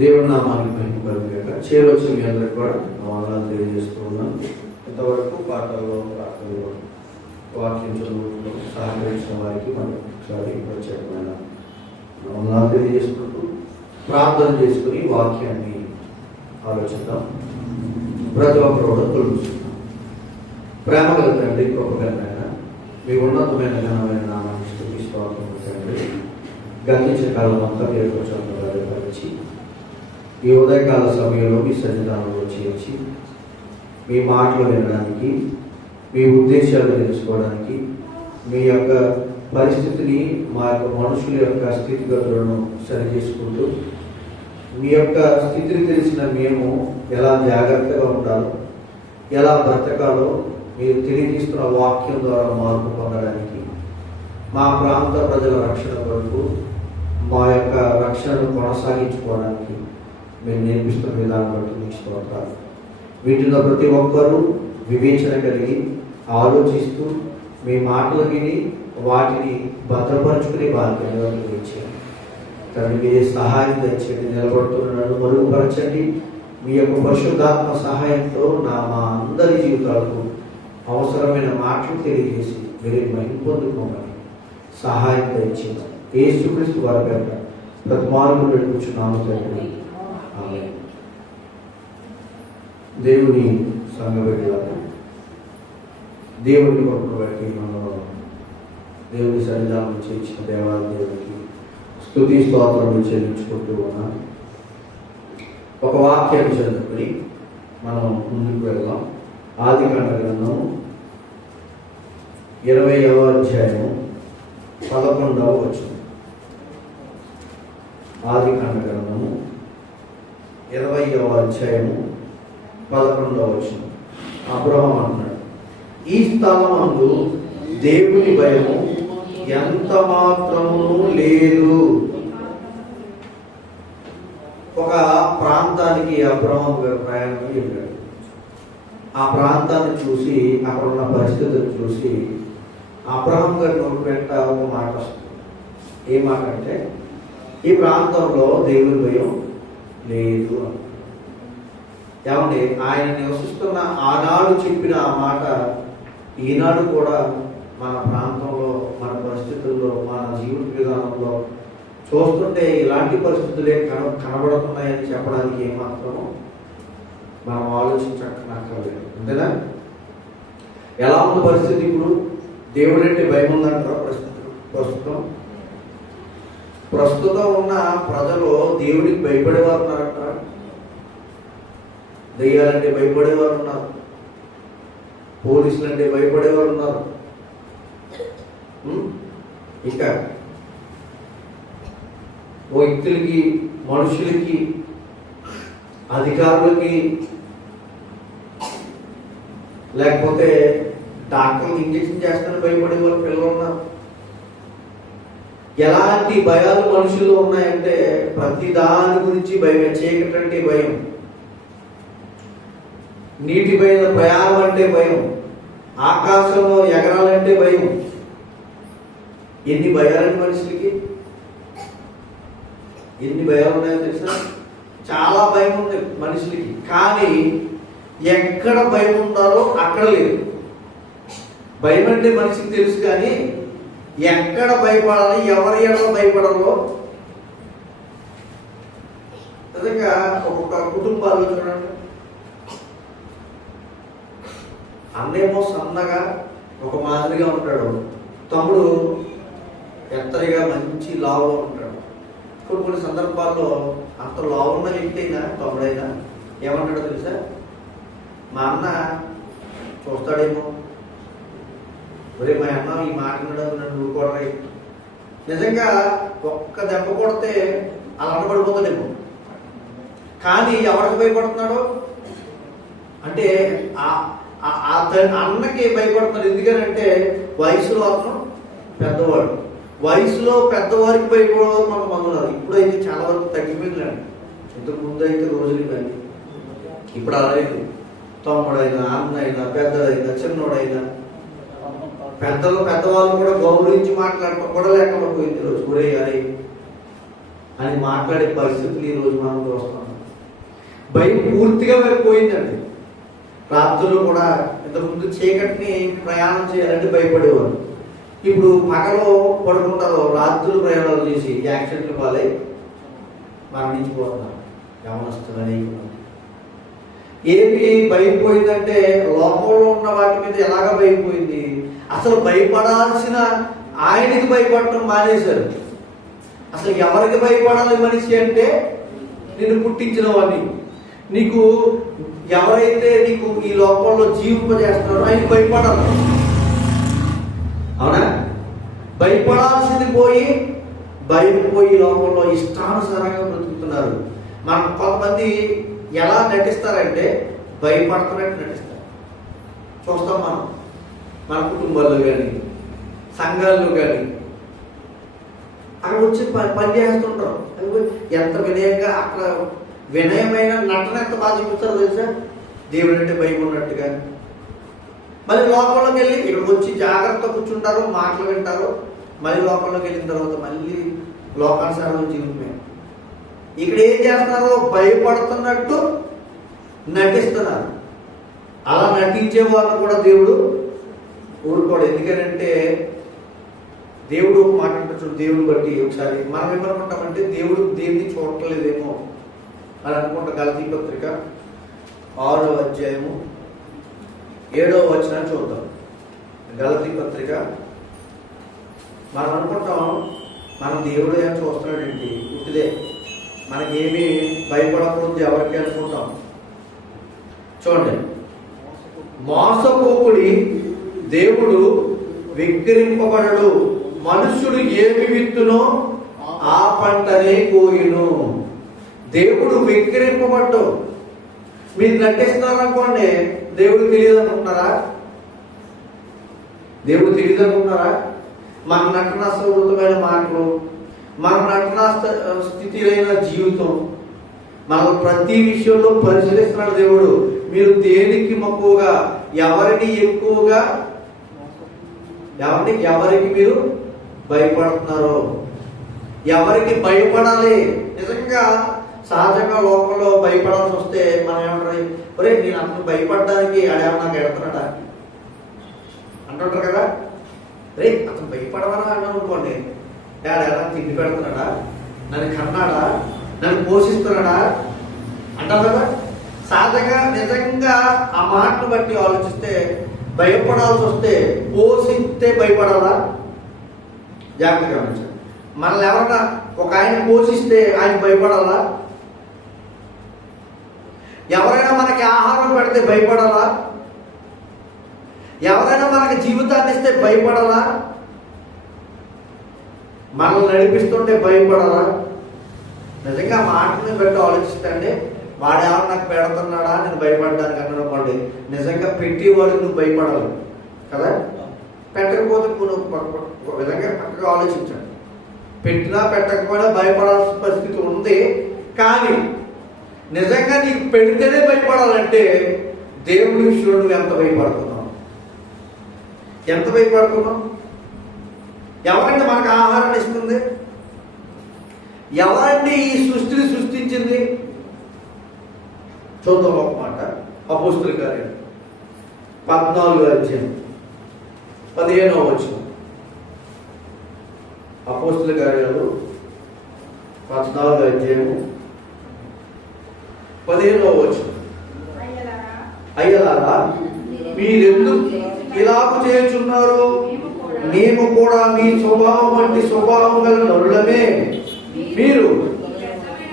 దేవుని నామానికి మహిమ కలుగుగాక. చేరొచ్చిన మీ అందరికి కూడా వందనాలు తెలియజేస్తూ ఉన్నాను. ఇంతవరకు పాటల్లో ప్రార్థనలో వాక్యం చదువుతూ సహకరించిన వారికి మనకి ప్రత్యేకమైన వందనాలు తెలియజేసుకుంటూ ప్రార్థన చేసుకుని వాక్యాన్ని ఆలోచిద్దాం. ప్రతి ఒక్కరు కూడా తొలుస్తున్నాం. ప్రేమ కలుగుతండి, గొప్పగలమైన మీ ఉన్నతమైన ఘనమైన నామాన్ని స్తుతిస్తూ తండ్రి. గతించిన కాలం అంతా మీరు పరిచి ఈ ఉదయకాల సమయంలో మీ సన్నిధానంలో చేర్చి మీ మాటలు వినడానికి, మీ ఉద్దేశాలు తెలుసుకోవడానికి, మీ యొక్క పరిస్థితిని, మా యొక్క మనుషుల యొక్క స్థితిగతులను సరిచేసుకుంటూ మీ యొక్క స్థితిని తెలిసిన మేము ఎలా జాగ్రత్తగా ఉండాలో, ఎలా బ్రతకాలో మీరు తెలియజేస్తున్న వాక్యం ద్వారా మార్పు పొందడానికి, మా ప్రాంత ప్రజల రక్షణ కొరకు, మా యొక్క రక్షణను కొనసాగించుకోవడానికి మీరు నేర్పిస్తున్న విధానం బట్టి మీకు స్తోత్రాలు. వీటిలో ప్రతి ఒక్కరూ వివేచన కలిగి ఆలోచిస్తూ మీ మాటలు విని వాటిని భద్రపరుచుకునే బాధ్యతగా ఇచ్చేయండి. కానీ మీరే సహాయం తెచ్చండి. నిలబడుతున్న మరుగుపరచండి. మీ యొక్క పరిశుద్ధాత్మ సహాయంతో మా అందరి జీవితాలకు అవసరమైన మాటలు తెలియజేసి మీరే మహిమ పొందుకోమని సహాయం తెచ్చింది. యేసుక్రీస్తు వారి పేట ప్రతి మార్గం కూర్చున్నాము తండ్రి. ఆమేన్. దేవుని సంఘబిడ్డలారా, దేవుని కొరకు బట్టి మనం దేవుని సన్నిధానం చేసిన దేవాలయ దేవునికి స్తుతి స్తోత్రములు చెల్లించుకుంటూ ఉన్నాం. ఒక వాక్యాన్ని చదువుకుని మనం ముందుకు వెళ్దాం. ఆదికాండ గ్రంథం 20వ అధ్యాయము 11వ వచనం. ఆదికాండ గ్రంథము 20వ అధ్యాయము 11వ వచనం. అబ్రహాము అన్నాడు, ఈ స్థలమందు దేవుని భయము ఎంత మాత్రమును లేదు. ఒక ప్రాంతానికి అబ్రహాము గారు ప్రయాణం వెళ్ళాడు. ఆ ప్రాంతాన్ని చూసి, అక్కడ ఉన్న పరిస్థితులను చూసి అబ్రహాము గారి నోటి వెంట ఒక మాట వస్తుంది. ఏ మాట అంటే, ఈ ప్రాంతంలో దేవుని భయం లేదు. ఏమంటే ఆయన నివసిస్తున్న ఆనాడు చెప్పిన ఆ మాట ఈనాడు కూడా మన ప్రాంతంలో, మన పరిస్థితుల్లో, మన జీవన విధానంలో చూస్తుంటే ఇలాంటి పరిస్థితులే కనబడుతున్నాయని చెప్పడానికి ఏమాత్రమో మనం ఆలోచించక్కర్లేదు. అంతేనా? ఎలా ఉన్న పరిస్థితి ఇప్పుడు? దేవుడు అంటే భయం ఉందంటారా? ప్రస్తుతం ఉన్న ప్రజలు దేవుడికి భయపడేవారు ఉన్నారంటారా? దెయ్యాలంటే భయపడేవారు ఉన్నారు, పోలీసులు అంటే భయపడేవారు ఉన్నారు. ఇంకా వ్యక్తులకి, మనుషులకి, అధికారులకి, లేకపోతే డాక్టర్లు ఇంజక్షన్ చేస్తానని భయపడే వాళ్ళు పిల్లలు ఉన్నారు. ఎలాంటి భయాలు మనుషులు ఉన్నాయంటే ప్రతి దాని గురించి భయం. చీకటి అంటే భయం, నీటి పైన ప్రయాణం అంటే భయం, ఆకాశంలో ఎగరాలంటే భయం. ఎన్ని భయాలండి మనుషులకి? ఎన్ని భయాలు ఉన్నాయో తెలుసా? చాలా భయం ఉంది మనుషులకి. కానీ ఎక్కడ భయం ఉండాలో అక్కడ లేదు. భయం అంటే మనిషికి తెలుసు, కానీ ఎక్కడ భయపడాలి, ఎవరి ఎక్కడ భయపడాలో నిజంగా ఒక్కొక్క కుటుంబాలు చూడండి. అన్నేమో సన్నగా ఒక మాదిరిగా ఉంటాడు, తమ్ముడు ఎత్తరిగా మంచి లావుగా ఉంటాడు. కొన్ని సందర్భాల్లో అంత లావున్న వ్యక్తి అయినా తమ్ముడైనా ఏమంటాడో తెలుసా? మా అన్న చూస్తాడేమో, ఒరే మా అన్న ఈ మాట నన్ను ఊరుకోవడం. నిజంగా ఒక్క దెబ్బ కొడితే అలా పడిపోతాడేమో. కానీ ఎవరికి భయపడుతున్నాడు అంటే అన్నకి భయపడుతున్నాడు. ఎందుకనంటే వయసులో అతను పెద్దవాడు. వయసులో పెద్దవారికి భయపడేవారు కొంతమంది ఉన్నారు. ఇప్పుడైతే చాలా వరకు తగ్గిపోయిందండి. ఇంతకు ముందు అయితే రోజులు కానీ ఇప్పుడు అలాగే తమ్ముడైనా, అన్న అయినా, పెద్దదైనా, చిన్నోడైనా, పెద్దవాళ్ళు కూడా గౌరవించి మాట్లాడటం కూడా లేకుండా పోయింది రోజు. కూడా అని మాట్లాడే పరిస్థితులు ఈరోజు మనం చూస్తున్నాం. భయం పూర్తిగా పోయిందండి. రాత్రులు కూడా ఇంతకుముందు చీకటిని ప్రయాణం చేయాలంటే భయపడేవారు. ఇప్పుడు పగలు పడుకుంటారు, రాత్రులు ప్రయాణాలు చేసి యాక్సిడెంట్లు పాలై మరణించిపోతున్నారు యవనస్తులని. ఏమి భయపోయిందంటే లోకంలో ఉన్న వాటి మీద ఎలాగ భయపోయింది. అసలు భయపడాల్సిన ఆయనకి భయపడటం మానేశారు. అసలు ఎవరికి భయపడాలి మనిషి అంటే నిన్ను పుట్టించిన వాడిని, నీకు ఎవరైతే నీకు ఈ లోకంలో జీవింపజేస్తున్నారో ఆయనకి భయపడాలి. అవునా? భయపడాల్సింది పోయి లోకంలో ఇష్టానుసారంగా బ్రతుకుతున్నారు. మనం కొంతమంది ఎలా నటిస్తారంటే భయపడుతున్నట్టు నటిస్తారు. చూస్తాం మన కుటుంబాల్లో కానీ సంఘాల్లో కానీ అక్కడ వచ్చి పని చేస్తుంటారు. ఎంత వినయంగా అక్కడ వినయమైన నటన ఎంత బాగా చూపిస్తారో తెలుసా? దేవుడు అంటే భయం ఉన్నట్టుగా. మళ్ళీ లోకంలోకి వెళ్ళి ఇక్కడికి వచ్చి జాగ్రత్త కూర్చుంటారు, మాటలు వింటారు. మళ్ళీ లోకంలోకి వెళ్ళిన తర్వాత మళ్ళీ లోకానుసారం జీవితమే. ఇక్కడ ఏం చేస్తున్నారో భయపడుతున్నట్టు నటిస్తున్నారు. అలా నటించే వాళ్ళు కూడా దేవుడు ఊరుకోడు. ఎందుకంటే దేవుడు ఒక మాట అంటాడు, దేవుని బట్టి ఒకసారి మనం ఏమనుకుంటామంటే దేవుడు దేవుని చూడట్లేదేమో అని అనుకుంటా. గలతీ పత్రిక 6వ అధ్యాయము 7వ వచనాన్ని చూద్దాం. గలతీ పత్రిక మనం అనుకుంటాం మనం దేవుడు ఏం చూస్తున్నాడేంటి, పుట్టిదే మనకేమీ భయపడకూడదు ఎవరికి అనుకుంటాం. చూడండి, మోసపోకుడి, దేవుడు విక్రింపబడడు, మనుష్యుడు ఏమి విత్తునో ఆ పంటనే కోయును. దేవుడు విక్రింపబడ్డు. మీరు నటిస్తున్నారు అనుకోండి, దేవుడు తెలియదు అనుకుంటున్నారా? దేవుడు తెలియదు అనుకుంటున్నారా? మన నటనాస్వృతమైన మాటలు, మన నటనా స్థితిలైన జీవితం, మన ప్రతి విషయంలో పరిశీలిస్తున్నాడు దేవుడు. మీరు దేనికి మక్కువగా, ఎవరికి ఎక్కువగా, ఎవరికి మీరు భయపడుతున్నారో, ఎవరికి భయపడాలి. నిజంగా సహజంగా లోకంలో భయపడాల్సి వస్తే మనం ఏమంటారు, ఒరే నేను అతను భయపడడానికి ఆడేమో నాకు ఎడుతున్నాడా అంటుంటారు కదా. రే అతను భయపడవనా అన్నాను అనుకోండి, ఆడేమన్నా తిండి పెడుతున్నాడా, నన్ను కన్నాడా, నన్ను పోషిస్తున్నాడా అంటారు కదా. సహజంగా నిజంగా ఆ మాటను బట్టి ఆలోచిస్తే భయపడాల్సి వస్తే పోషిస్తే భయపడాలా? జాగ్రత్తగా గమనించండి. మనల్ని ఎవరన్నా ఒక ఆయన పోషిస్తే ఆయన భయపడాలా? ఎవరైనా మనకి ఆహారం పెడితే భయపడాలా? ఎవరైనా మనకి జీవితాన్ని ఇస్తే భయపడాలా? మనల్ని నడిపిస్తుంటే భయపడాలా? నిజంగా మాటని బట్టి ఆలోచిస్తే వాడు ఎవరు నాకు పెడుతున్నాడా నేను భయపడడానికి అన్నాడు అనుకోండి, నిజంగా పెట్టేవాడికి నువ్వు భయపడాలి కదా. పెట్టకపోతే ఒక విధంగా పక్కగా ఆలోచించండి. పెట్టినా పెట్టకపోయినా భయపడాల్సిన పరిస్థితి ఉంది. కానీ నిజంగా నీకు పెడితేనే భయపడాలంటే దేవుడి విషయంలో నువ్వు ఎంత భయపడుతున్నావు, ఎంత భయపడుతున్నావు? ఎవరంటే మనకు ఆహారాన్ని ఇస్తుంది? ఎవరంటే ఈ సృష్టిని సృష్టించింది? చూద్దాం ఒక మాట. అపోస్తుల కార్యాలు 14వ అధ్యాయం 15వ వచనం. అపోస్తుల కార్యాలు 14వ అధ్యాయం 15వ వచనం. అయ్యలారా మీరెందుకు ఇలాగు చేయుచున్నారు? మేము కూడా మీ స్వభావం వంటి స్వభావం గల నరులమే. మీరు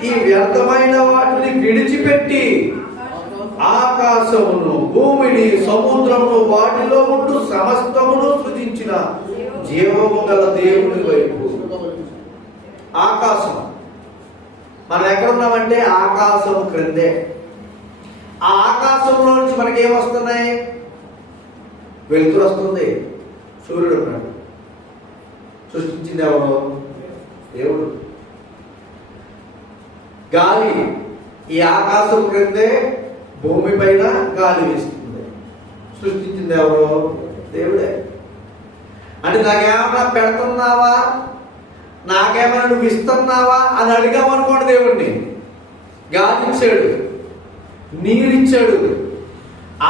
ఈ వ్యర్థమైన వాటిని విడిచిపెట్టి ఆకాశమును, భూమిని, సముద్రమును, వాటిలో ఉంటూ సమస్తమును సృజించిన జీవము గల దేవుని వైపు. ఆకాశం, మనం ఎక్కడున్నామంటే ఆకాశం క్రిందే. ఆ ఆకాశంలో నుంచి మనకి ఏమొస్తున్నాయి? వెలుతురు వస్తుంది, సూర్యుడు ఉన్నాడు. సృష్టించింది ఎవరు? దేవుడు. గాలి, ఈ ఆకాశం క్రిందే భూమి పైన గాలి వీస్తుంది. సృష్టించింది ఎవరు? దేవుడే. అంటే నాకేమన్నా పెడుతున్నావా నాకేమైనా నువ్వు ఇస్తున్నావా అని అడిగామనుకోండి, దేవుణ్ణి గాలి ఇచ్చాడు, నీరిచ్చాడు,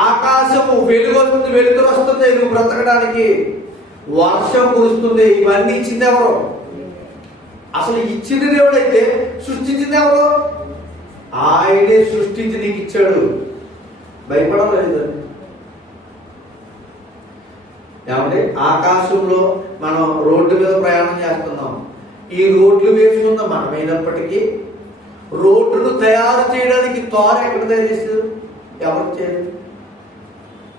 ఆకాశము వెలుతురు వస్తుంది నువ్వు బ్రతకడానికి, వర్షం కురుస్తుంది, ఇవన్నీ ఇచ్చింది ఎవరు? అసలు ఇచ్చింది దేవుడైతే సృష్టించింది ఎవరు? ఆయనే సృష్టించి నీకు ఇచ్చాడు. భయపడలేదు. ఏమంటే ఆకాశంలో మనం రోడ్డు మీద ప్రయాణం చేస్తున్నాం. ఈ రోడ్లు వేసుకుందాం మనమైనప్పటికీ రోడ్డును తయారు చేయడానికి తారు ఎక్కడ తయారు చేస్తారు? ఎవరు చేయరు.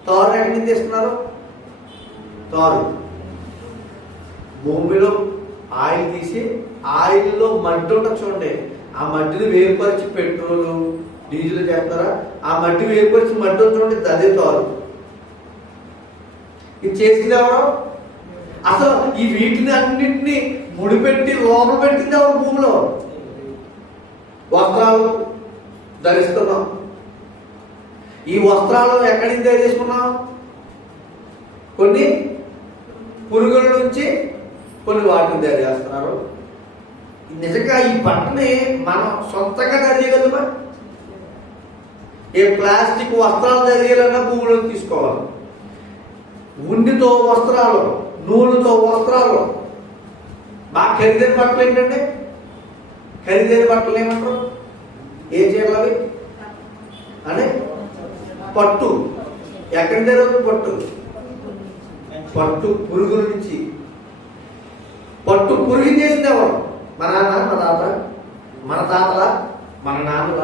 తారు ఎక్కడి నుంచి తీస్తున్నారు? తారు భూమిలో ఆయిల్ తీసి, ఆయిల్లో మట్టి ఉంటుంది చూడండి, ఆ మట్టిని వేరుపరిచి పెట్రోలు డీజిల్ చేస్తారా, ఆ మట్టి వేరుపరిచి మట్టి చూడండి, అదే తారు. ఇది చేసింది ఎవరు? అసలు ఈ వీటిని అన్నింటినీ ముడిపెట్టి లోపల పెట్టింది ఎవరు? భూమిలో. వస్త్రాలు ధరిస్తున్నాం. ఈ వస్త్రాలు ఎక్కడి నుంచి తయారు చేసుకున్నాం? కొన్ని పురుగుల నుంచి కొన్ని వాటిని తయారు చేస్తున్నారు. నిజంగా ఈ బట్టని మనం సొంతంగా తయారు చేయగలమా? ఏ ప్లాస్టిక్ వస్త్రాలు తయారు చేయాలన్నా భూమిలో తీసుకోవాలి. ఉండితో వస్త్రాలు, నూలుతో వస్త్రాలు. బాగా ఖరీదైన బట్టలు ఏంటంటే, ఖరీదైన బట్టలు ఏమంటారు? ఏం చేయాలి అవి అని? పట్టు. ఎక్కడి జరుగుతుంది పట్టు? పట్టు పురుగుల నుంచి. పట్టు పురుగు చేసింది ఎవరు? మన నాన్న, మన తాత, మన తాతల, మన నాన్నల.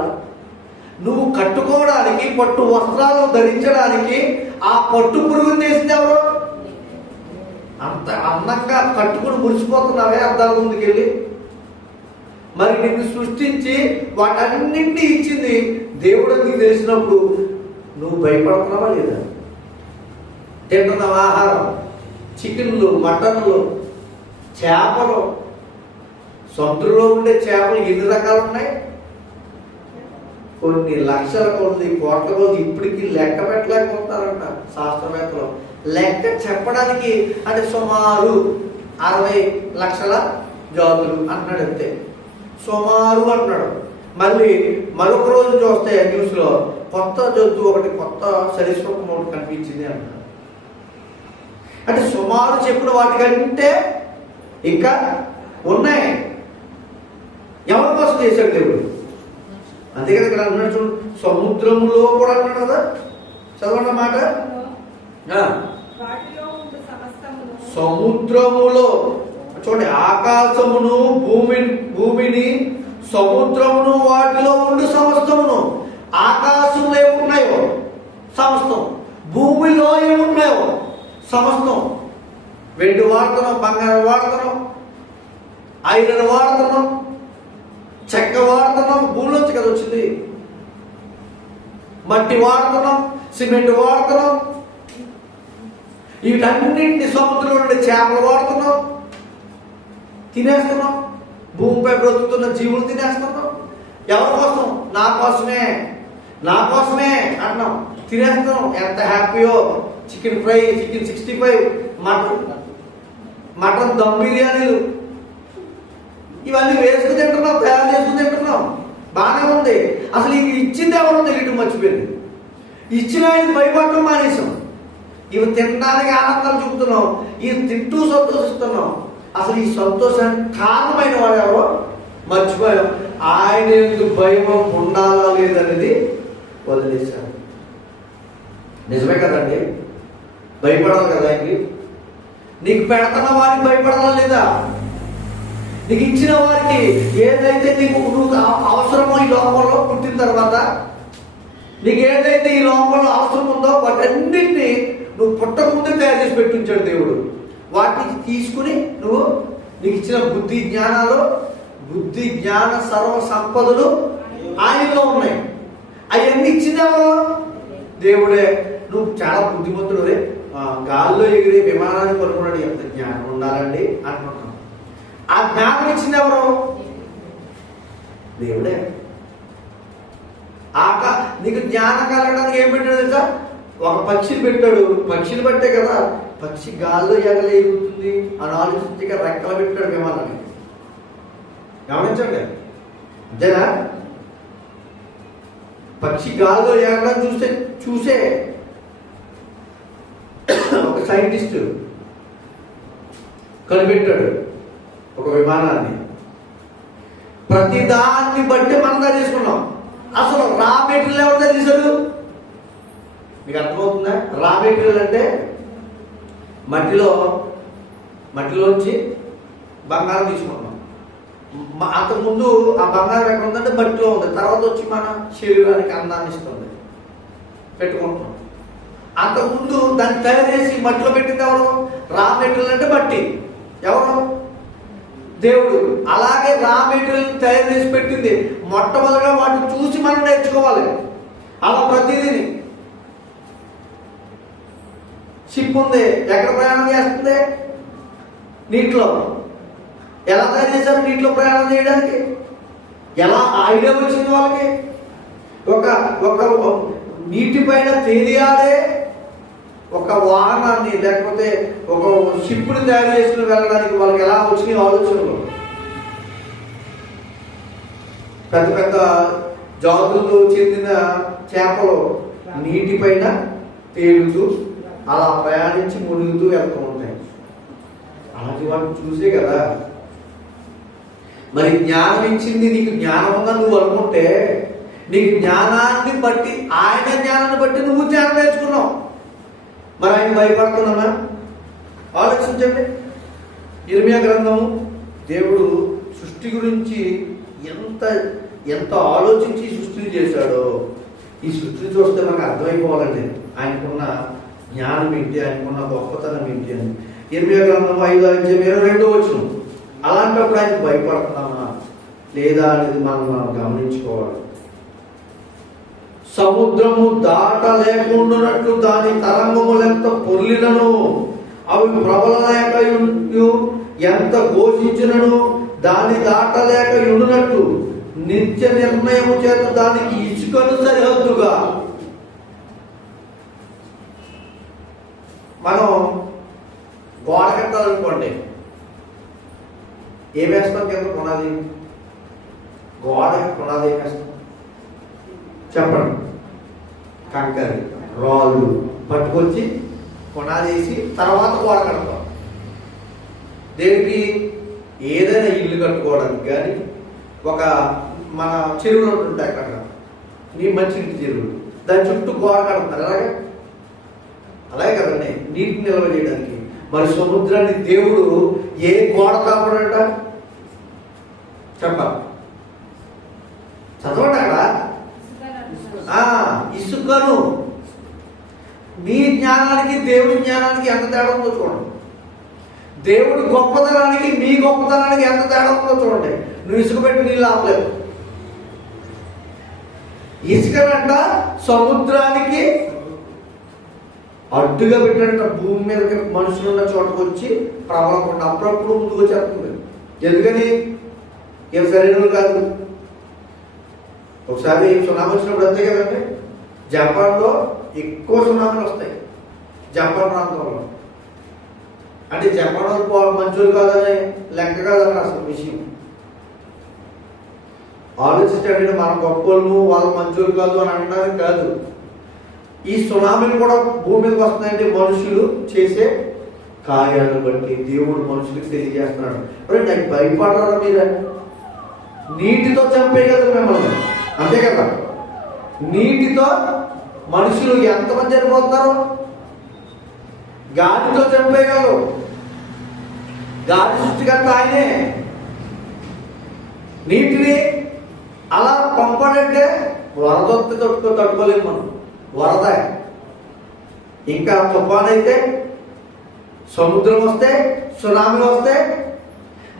నువ్వు కట్టుకోవడానికి, పట్టు వస్త్రాలు ధరించడానికి ఆ పట్టు పురుగుని చేసింది ఎవరు? అంత అందంగా కట్టుకుని మురిసిపోతున్నావే అద్దాల ముందుకెళ్ళి. మరి నిన్ను సృష్టించి వాటన్నింటినీ ఇచ్చింది దేవుడు నీకు తెలిసినప్పుడు నువ్వు భయపడుతున్నావా లేదా? తింటున్నావు ఆహారం, చికెన్లు, మటన్లు, చేపలు. సముద్రంలో ఉండే చేపలు ఎన్ని రకాలు ఉన్నాయి? కొన్ని లక్షల కొద్ది, కోట్ల కొద్ది. ఇప్పటికీ లెక్క పెట్టలేకపోతారంట శాస్త్రవేత్తలు. లెక్క చెప్పడానికి అంటే సుమారు 60 లక్షల జాతులు అంటున్నాడు. అంతే, సుమారు అంటున్నాడు. మళ్ళీ మరొక రోజు చూస్తే న్యూస్లో కొత్త జంతువు ఒకటి, కొత్త సరీసృపం ఒకటి కనిపించింది అంటున్నాడు. అంటే సుమారు చెప్పిన వాటికంటే ఇంకా ఉన్నాయి. ఎవరి కోసం చేశాడు దేవుడు? అంతే కదా ఇక్కడ అన్నాడు చూడు, సముద్రములో కూడా అన్నాడు కదా. చదవండి మాట. సముద్రములో చూడండి, ఆకాశమును, భూమిని, సముద్రమును, వాటిలో ఉండి సమస్తమును. ఆకాశంలో ఏమున్నాయో సమస్తం, భూమిలో ఏమున్నాయో సమస్తం. వెండి వాడుతున్నాం, బంగారం వాడుతున్నాం, ఐరన్ వాడుతున్నాం, చెక్క వాడుతున్నాం, భూమిలోంచి కదా వచ్చింది. మట్టి వాడుతున్నాం, సిమెంట్ వాడుతున్నాం, వీటన్నింటినీ సముద్రంలో ఉండే చేపలు వాడుతున్నాం, తినేస్తున్నాం. భూమిపై బ్రతుకుతున్న జీవులు తినేస్తున్నాం. ఎవరి కోసం? నా కోసమే, నా కోసమే అంటున్నాం. తినేస్తున్నాం. ఎంత హ్యాపీయో. Chicken fry, chicken 65, mutton dum బిర్యానీలు, ఇవన్నీ వేసుకుని తింటున్నాం, తయారు చేసుకుని తింటున్నాం. బాగానే ఉంది. అసలు ఇవి ఇచ్చింది ఎవరో తెలియటం మర్చిపోయింది. ఇచ్చిన ఆయన భయపడటం మానేసాం. ఇవి తినడానికి ఆనందాలు చూపుతున్నాం, ఇవి తింటూ సంతోషిస్తున్నాం. అసలు ఈ సంతోషానికి కారణమైన వాడు ఎవరో మర్చిపోయాం. ఆయన ఎందుకు భయం ఉండాలా లేదనేది వదిలేశారు. నిజమే కదండి, భయపడాలి కదా. నీకు పెడుతున్న వారికి భయపడాలా లేదా? నీకు ఇచ్చిన వారికి ఏదైతే నీకు అవసరమో ఈ లోకంలో పుట్టిన తర్వాత, నీకు ఏదైతే ఈ లోకంలో అవసరం ఉందో వాటన్నింటినీ నువ్వు పుట్టక ముందే తయారు చేసి పెట్టించాడు దేవుడు. వాటిని తీసుకుని నువ్వు, నీకు ఇచ్చిన బుద్ధి జ్ఞానాలు, బుద్ధి జ్ఞాన సర్వ సంపదలు ఆయనలో ఉన్నాయి. అవన్నీ ఇచ్చిందేమో దేవుడే. నువ్వు చాలా బుద్ధిమంతుడు రే, గాల్లో ఎగిరే విమానాన్ని కొనుక్కున్నాడు. ఎంత జ్ఞానం ఉండాలండి అంటున్నాం. ఆ జ్ఞానం ఇచ్చింది ఎవరు? దేవుడే. నీకు జ్ఞానం కలగడానికి ఏం పెట్టాడు తెలుసా? ఒక పక్షిని పెట్టాడు. పక్షిని బట్టే కదా పక్షి గాల్లో ఎగలేగుతుంది అని ఆలోచించగా రెక్కలు పెట్టాడు విమానాన్ని. గమనించండి, అంతేనా? పక్షి గాల్లో ఎగరడం చూసే ఒక సైంటిస్ట్ కనిపెట్టాడు ఒక విమానాన్ని. ప్రతిదాన్ని బట్టి మనం తీసుకున్నాం. అసలు రా మెటీరియల్ ఎవరు తీశారు? మీకు అర్థమవుతుందా? రా మెటీరియల్ అంటే మట్టిలోంచి బంగారం తీసుకున్నాం. అంతకుముందు ఆ బంగారం ఎక్కడ ఉందంటే మట్టిలో ఉంది. తర్వాత వచ్చి మన శరీరానికి అందాన్ని ఇస్తుంది, పెట్టుకుంటున్నాం. అంతకుముందు దాన్ని తయారు చేసి మట్టిలో పెట్టింది ఎవరు? రా మెటీరియల్ అంటే మట్టి. ఎవరు? దేవుడు. అలాగే రా మెటీరియల్ తయారు చేసి పెట్టింది. మొట్టమొదటిగా వాటిని చూసి మనం నేర్చుకోవాలి. అలా ప్రతిదీ షిప్ ఉంది, ఎక్కడ ప్రయాణం చేస్తుంది? నీటిలో. ఎలా తయారు చేశారు నీటిలో ప్రయాణం చేయడానికి? ఎలా ఐడియా వచ్చింది వాళ్ళకి? ఒక నీటి పైన తేలియాడే ఒక వాహనాన్ని లేకపోతే ఒక షిప్ని తయారు చేసుకుని వెళ్ళడానికి వాళ్ళకి ఎలా వచ్చినాయి ఆలోచనలు? పెద్ద పెద్ద జాతులకు చెందిన చేపలు నీటిపైన తేలుతూ అలా ప్రయాణించి మునుగుతూ వెళ్తూ ఉంటాయి. అలాంటి వాటిని చూసే కదా. మరి జ్ఞానం ఇచ్చింది నీకు. జ్ఞానం ఉందా నువ్వు అనుకుంటే నీకు జ్ఞానాన్ని బట్టి, ఆయన జ్ఞానాన్ని బట్టి నువ్వు జ్ఞానం నేర్చుకున్నావు. మరి ఆయన భయపడుతున్నామా? ఆలోచించండి. ఇర్మియా గ్రంథము దేవుడు సృష్టి గురించి ఎంత ఆలోచించి సృష్టిని చేశాడో ఈ సృష్టిని చూస్తే మనకు అర్థమైపోవాలండి ఆయనకున్న జ్ఞానం ఏంటి, ఆయనకున్న గొప్పతనం ఏంటి అని. ఇర్మియా గ్రంథం 5:22 అలాంటప్పుడు ఆయన భయపడుతున్నామా లేదా అనేది మనం గమనించుకోవాలి. సముద్రము దాటలేకుండానట్లు దాని తరంగములెంత పొర్లినను అవి ప్రబలలేక ఎంత ఘోషించినను దాన్ని దాటలేక ఉండునట్లు నిత్య నిర్ణయము చేత దానికి ఇసుకను సరిహద్దుగా. మనం గోడ కట్టాలనుకోండి, ఏమేస్తాం కింద? పునాది. గోడ పునాది ఏమేస్తాం చెప్పండి? కంకర రాళ్ళు పట్టుకొచ్చి పునాది వేసి తర్వాత గోడ కడతాం. దేనికి? ఏదైనా ఇల్లు కట్టుకోవడానికి కానీ, ఒక మన చెరువులు ఉంటుంటాయి అక్కడ, నీ మంచినీటి చెరువులు, దాని చుట్టూ గోడ కడతారు. అలాగే కదండి నీటిని నిల్వ చేయడానికి. మరి సముద్రాన్ని దేవుడు ఏ గోడ కాపాడంట? చెప్పాలి, చదవండి అక్కడ. ఇసుకను. మీ జ్ఞానానికి దేవుడి జ్ఞానానికి ఎంత తేడా ఉందో చూడండి. దేవుడి గొప్పతనానికి మీ గొప్పతనానికి ఎంత తేడా ఉందో చూడండి. నువ్వు ఇసుక పెట్టి నీళ్ళు ఆపలేవు. ఇసుకనంట సముద్రానికి అడ్డుగా పెట్టినట్ట భూమి మీదకి మనుషులున్న చోటకు వచ్చి ప్రబలకుండా అప్పుడప్పుడు ముందుకు వచ్చేస్తుంది. ఎందుకని? ఏం సరైన కాదు. ఒకసారి సునామీ వచ్చినప్పుడు అంతే కదండి. జపాన్లో ఎక్కువ సునామీలు వస్తాయి, జపాన్ ప్రాంతంలో. అంటే జపాన్ వాళ్ళు మంచోళ్ళు కాదని లెక్క కాదని అసలు విషయం. ఆలోచించండి, మన గొప్పలు వాళ్ళు మంచోళ్ళు కాదు అని అనడానికి కాదు. ఈ సునామీలు కూడా భూమి మీదకి వస్తున్నాయంటే మనుషులు చేసే కార్యాలను బట్టి దేవుడు మనుషులకు తెలియజేస్తున్నాడు. నాకు భయపడరా మీరు? నీటితో చంపేయగలరు మిమ్మల్ని, అంతే కదా. నీటితో మనుషులు ఎంతమంది చనిపోతున్నారు? గాలితో చంపేయగలరు. గాలి సృష్టికర్త ఆయనే. నీటిని అలా పంపడంటే వరదొత్తి తట్టుకోలేము మనం. వరద, ఇంకా తుఫాన్ అయితే, సముద్రం వస్తే, సునామీలు వస్తే,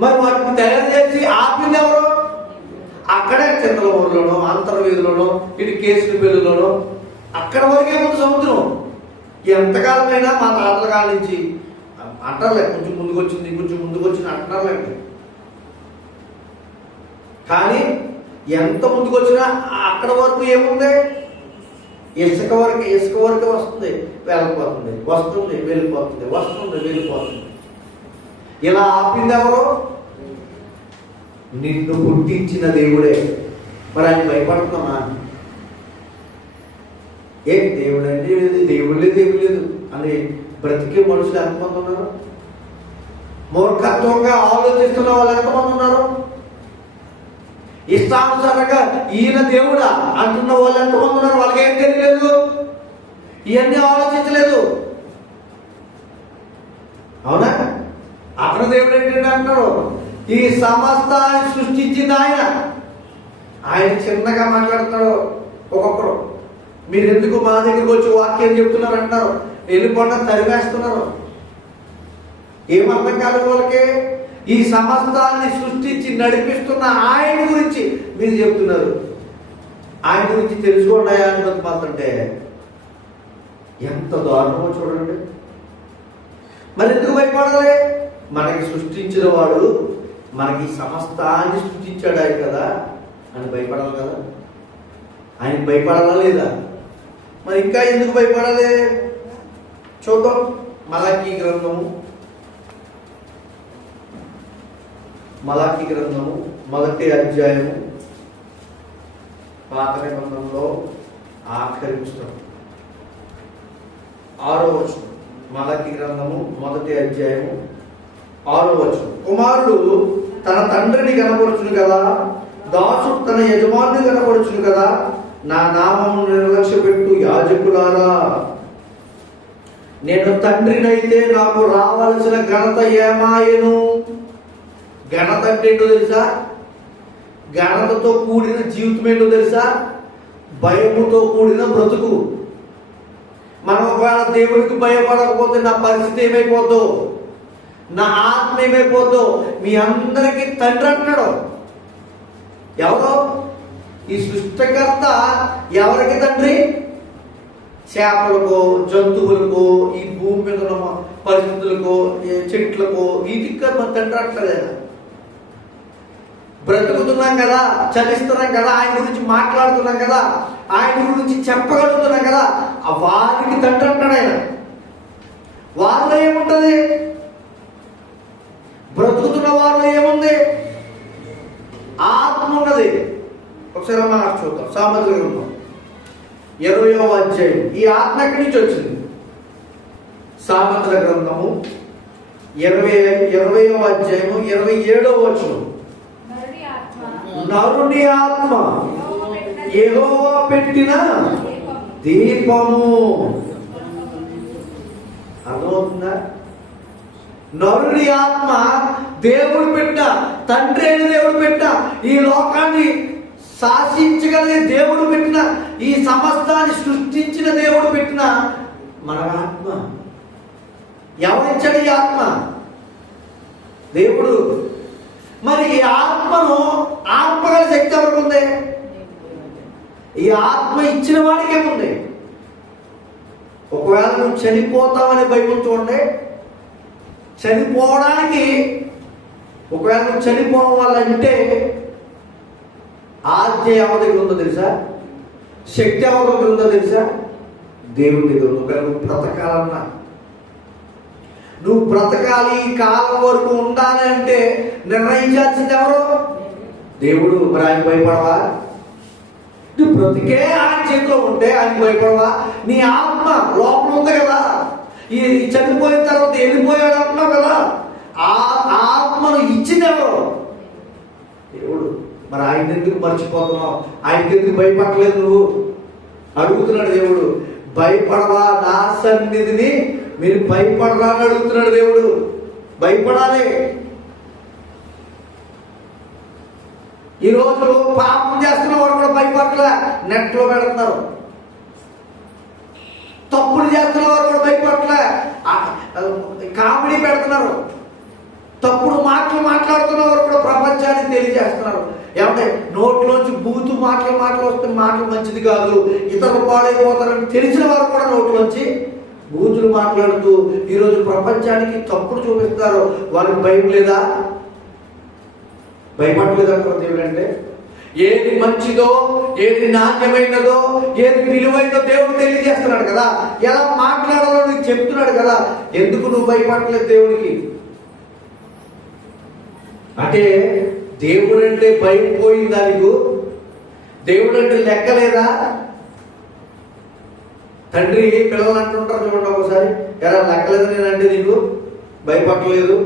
మరి వాటిని తయారు చేసి ఆపింది ఎవరు? అక్కడే చంద్రవూరులోనో అంతర్వేదిలోనో ఇటు కేసులపల్లిలోనో అక్కడ వరకే ముందు సముద్రం. ఎంతకాలమైనా మా తాతల కాలం నుంచి అంటారులే, కొంచెం ముందుకు వచ్చింది కొంచెం ముందుకు వచ్చింది అంటున్నారులేండి. కానీ ఎంత ముందుకు వచ్చినా అక్కడ వరకు ఏముంది? ఇసుక వరకే వస్తుంది, వెళ్ళిపోతుంది, వస్తుంది, వెళ్ళిపోతుంది, వస్తుంది, వెళ్ళిపోతుంది. ఇలా ఆపింది ఎవరు? నిన్ను పుట్టించిన దేవుడే. మరి ఆయన భయపడుతున్నామా? దేవుడు అంటే లేదు, దేవుడు లేదు అని బ్రతికే మనుషులు ఎంతమంది ఉన్నారు? మూర్ఖత్వంగా ఆలోచిస్తున్న వాళ్ళు ఎంతమంది ఉన్నారు? ఇష్టానుసారంగా ఈయన దేవుడా అంటున్న వాళ్ళు ఎంతమంది ఉన్నారు? వాళ్ళకి ఏం తెలియలేదు, ఇవన్నీ ఆలోచించలేదు. అవునా? అతను దేవుడు ఏంటంటే అంటారు, ఈ సమస్తాన్ని సృష్టించింది ఆయన. ఆయన చిన్నగా మాట్లాడుతున్నాడు. ఒక్కొక్కరు మీరు ఎందుకు మా దగ్గరికి వచ్చి వాక్యం చెప్తున్నారు అంటారు, వెళ్ళిపోవడం తరివేస్తున్నారు. ఏమర్థం కాలేదు వాళ్ళకి? ఈ సమస్తాన్ని సృష్టించి నడిపిస్తున్న ఆయన గురించి మీరు చెప్తున్నారు. ఆయన గురించి తెలుసుకోండి అని బతుకుతుంటే ఎంత దారుణమో చూడండి. మరి ఎందుకు భయపడాలి? మనకి సృష్టించిన వాడు మనకి సమస్తాన్ని సృష్టించాడు ఆయన కదా అని భయపడాలి కదా. ఆయనకి భయపడాలా లేదా? మరి ఇంకా ఎందుకు భయపడాలి? చూద్దాం. మలాకీ గ్రంథము మొదటి అధ్యాయము, పాత నిబంధనలో ఆఖరి పుస్తకం 6వ వచనం. మలాకీ గ్రంథము మొదటి అధ్యాయము 6వ వచనం. కుమారుడు తన తండ్రిని కనపరుచును కదా, దాసుడు తన యజమానిని కనపరుచును కదా. నా నామమును నిర్లక్ష్య పెట్టు యాజకులారా, నేను తండ్రినైతే నాకు రావాల్సిన ఘనత ఏమాయను? ఘనత అంటే ఏంటో తెలుసా? ఘనతతో కూడిన జీవితం ఏంటో తెలుసా? భయముతో కూడిన బ్రతుకు. మనం ఒకవేళ దేవుడికి భయపడకపోతే నా పరిస్థితి ఏమైపోద్దో, నా ఆత్మ ఏమైపోద్దో మీ అందరికీ తండ్రి అంటున్నాడు. ఎవరో? ఈ సృష్టికర్త ఎవరికి తండ్రి? చేపలకో, జంతువులకో, ఈ భూమి మీద ఉన్న పరిస్థితులకో, చెట్లకో, వీటికి మన తండ్రి అంటారు. బ్రతుకుతున్నాం కదా, చలిస్తున్నాం కదా, ఆయన గురించి మాట్లాడుతున్నాం కదా, ఆయన గురించి చెప్పగలుగుతున్నాం కదా, వారికి తండ్రి అంటాడు ఆయన. వాళ్ళలో ఏముంటది? బ్రతుకుతున్న వాళ్ళలో ఏముంది? ఆత్మ ఉన్నది. ఒకసారి మనం చూద్దాం. సామెతల గ్రంథం 20వ అధ్యాయం. ఈ ఆత్మ ఎక్కడి నుంచి వచ్చింది? సామెతల గ్రంథము 20వ అధ్యాయము 27వ వచనం. నరుని ఆత్మ యెహోవా పెట్టిన దీపము. అర్థమవుతుందా? నరుని ఆత్మ దేవుడు పెట్ట, తండ్రి అయిన దేవుడు పెట్ట, ఈ లోకాన్ని శాసించగలిగే దేవుడు పెట్టిన, ఈ సమస్తాన్ని సృష్టించిన దేవుడు పెట్టిన మన ఆత్మ. ఎవరిచ్చాడు ఈ ఆత్మ? దేవుడు. మరి ఈ ఆత్మను ఆత్మగల శక్తి ఎవరికి ఉంది? ఈ ఆత్మ ఇచ్చిన వాడికి ఏముంది? ఒకవేళ నువ్వు చనిపోతావని భయం చూడండి. చనిపోవడానికి, ఒకవేళ నువ్వు చనిపోవాలంటే ఆజ్ఞ ఎవరి దగ్గర ఉందో తెలుసా? శక్తి ఎవరి దగ్గర ఉందో తెలుసా? దేవుడి దగ్గర. ఒకవేళ నువ్వు బ్రతకాలన్నా, నువ్వు బ్రతకాలి, ఈ కాలం వరకు ఉండాలి అంటే నిర్ణయించాల్సింది ఎవరు? దేవుడు. మరి ఆయన భయపడవా? నువ్వు బ్రతికే ఆయన చేతిలో ఉంటే ఆయన భయపడవా? నీ ఆత్మ లోపల ఉంది కదా, ఈ చనిపోయిన తర్వాత వెళ్ళిపోయాడు అంటున్నావు కదా, ఆ ఆత్మను ఇచ్చింది ఎవరు? దేవుడు. మరి ఆయన ఎందుకు మర్చిపోతున్నావు? ఆయనకి ఎందుకు భయపడలేదు నువ్వు? అడుగుతున్నాడు దేవుడు. భయపడవా నా సన్నిధిని? మీరు భయపడరా అని అడుగుతున్నాడు దేవుడు. భయపడాలి. ఈరోజు పాపం చేస్తున్న వాడు కూడా భయపడలే, నెట్లో పెడుతున్నారు. తప్పులు చేస్తున్న వారు కూడా భయపడలే, కామెడీ పెడుతున్నారు. తప్పుడు మాటలు మాట్లాడుతున్న వారు కూడా ప్రపంచానికి తెలియజేస్తున్నారు. ఏమంటే నోట్లోంచి బూతు మాటలు వస్తే మాటలు మంచిది కాదు, ఇతరులు పాడైపోతారని తెలిసిన వారు కూడా నోట్లోంచి బూతులు మాట్లాడుతూ ఈరోజు ప్రపంచానికి తప్పుడు చూపిస్తారు. వాళ్ళకి భయం లేదా? భయపడలేదంటారు దేవుడు. అంటే ఏది మంచిదో, ఏది నాణ్యమైనదో, ఏది విలువైనదో దేవుడు తెలియజేస్తున్నాడు కదా, ఎలా మాట్లాడాలో నీకు చెప్తున్నాడు కదా. ఎందుకు నువ్వు భయపడలేదు దేవుడికి? అంటే దేవుడు అంటే భయం పోయిందా నీకు? దేవుడు అంటే లెక్కలేదా? తండ్రి పిల్లలు అంటుంటారు చూడండి ఒకసారి, ఎలా లెక్కలేదు నేనంటే నీకు భయపడలేదు.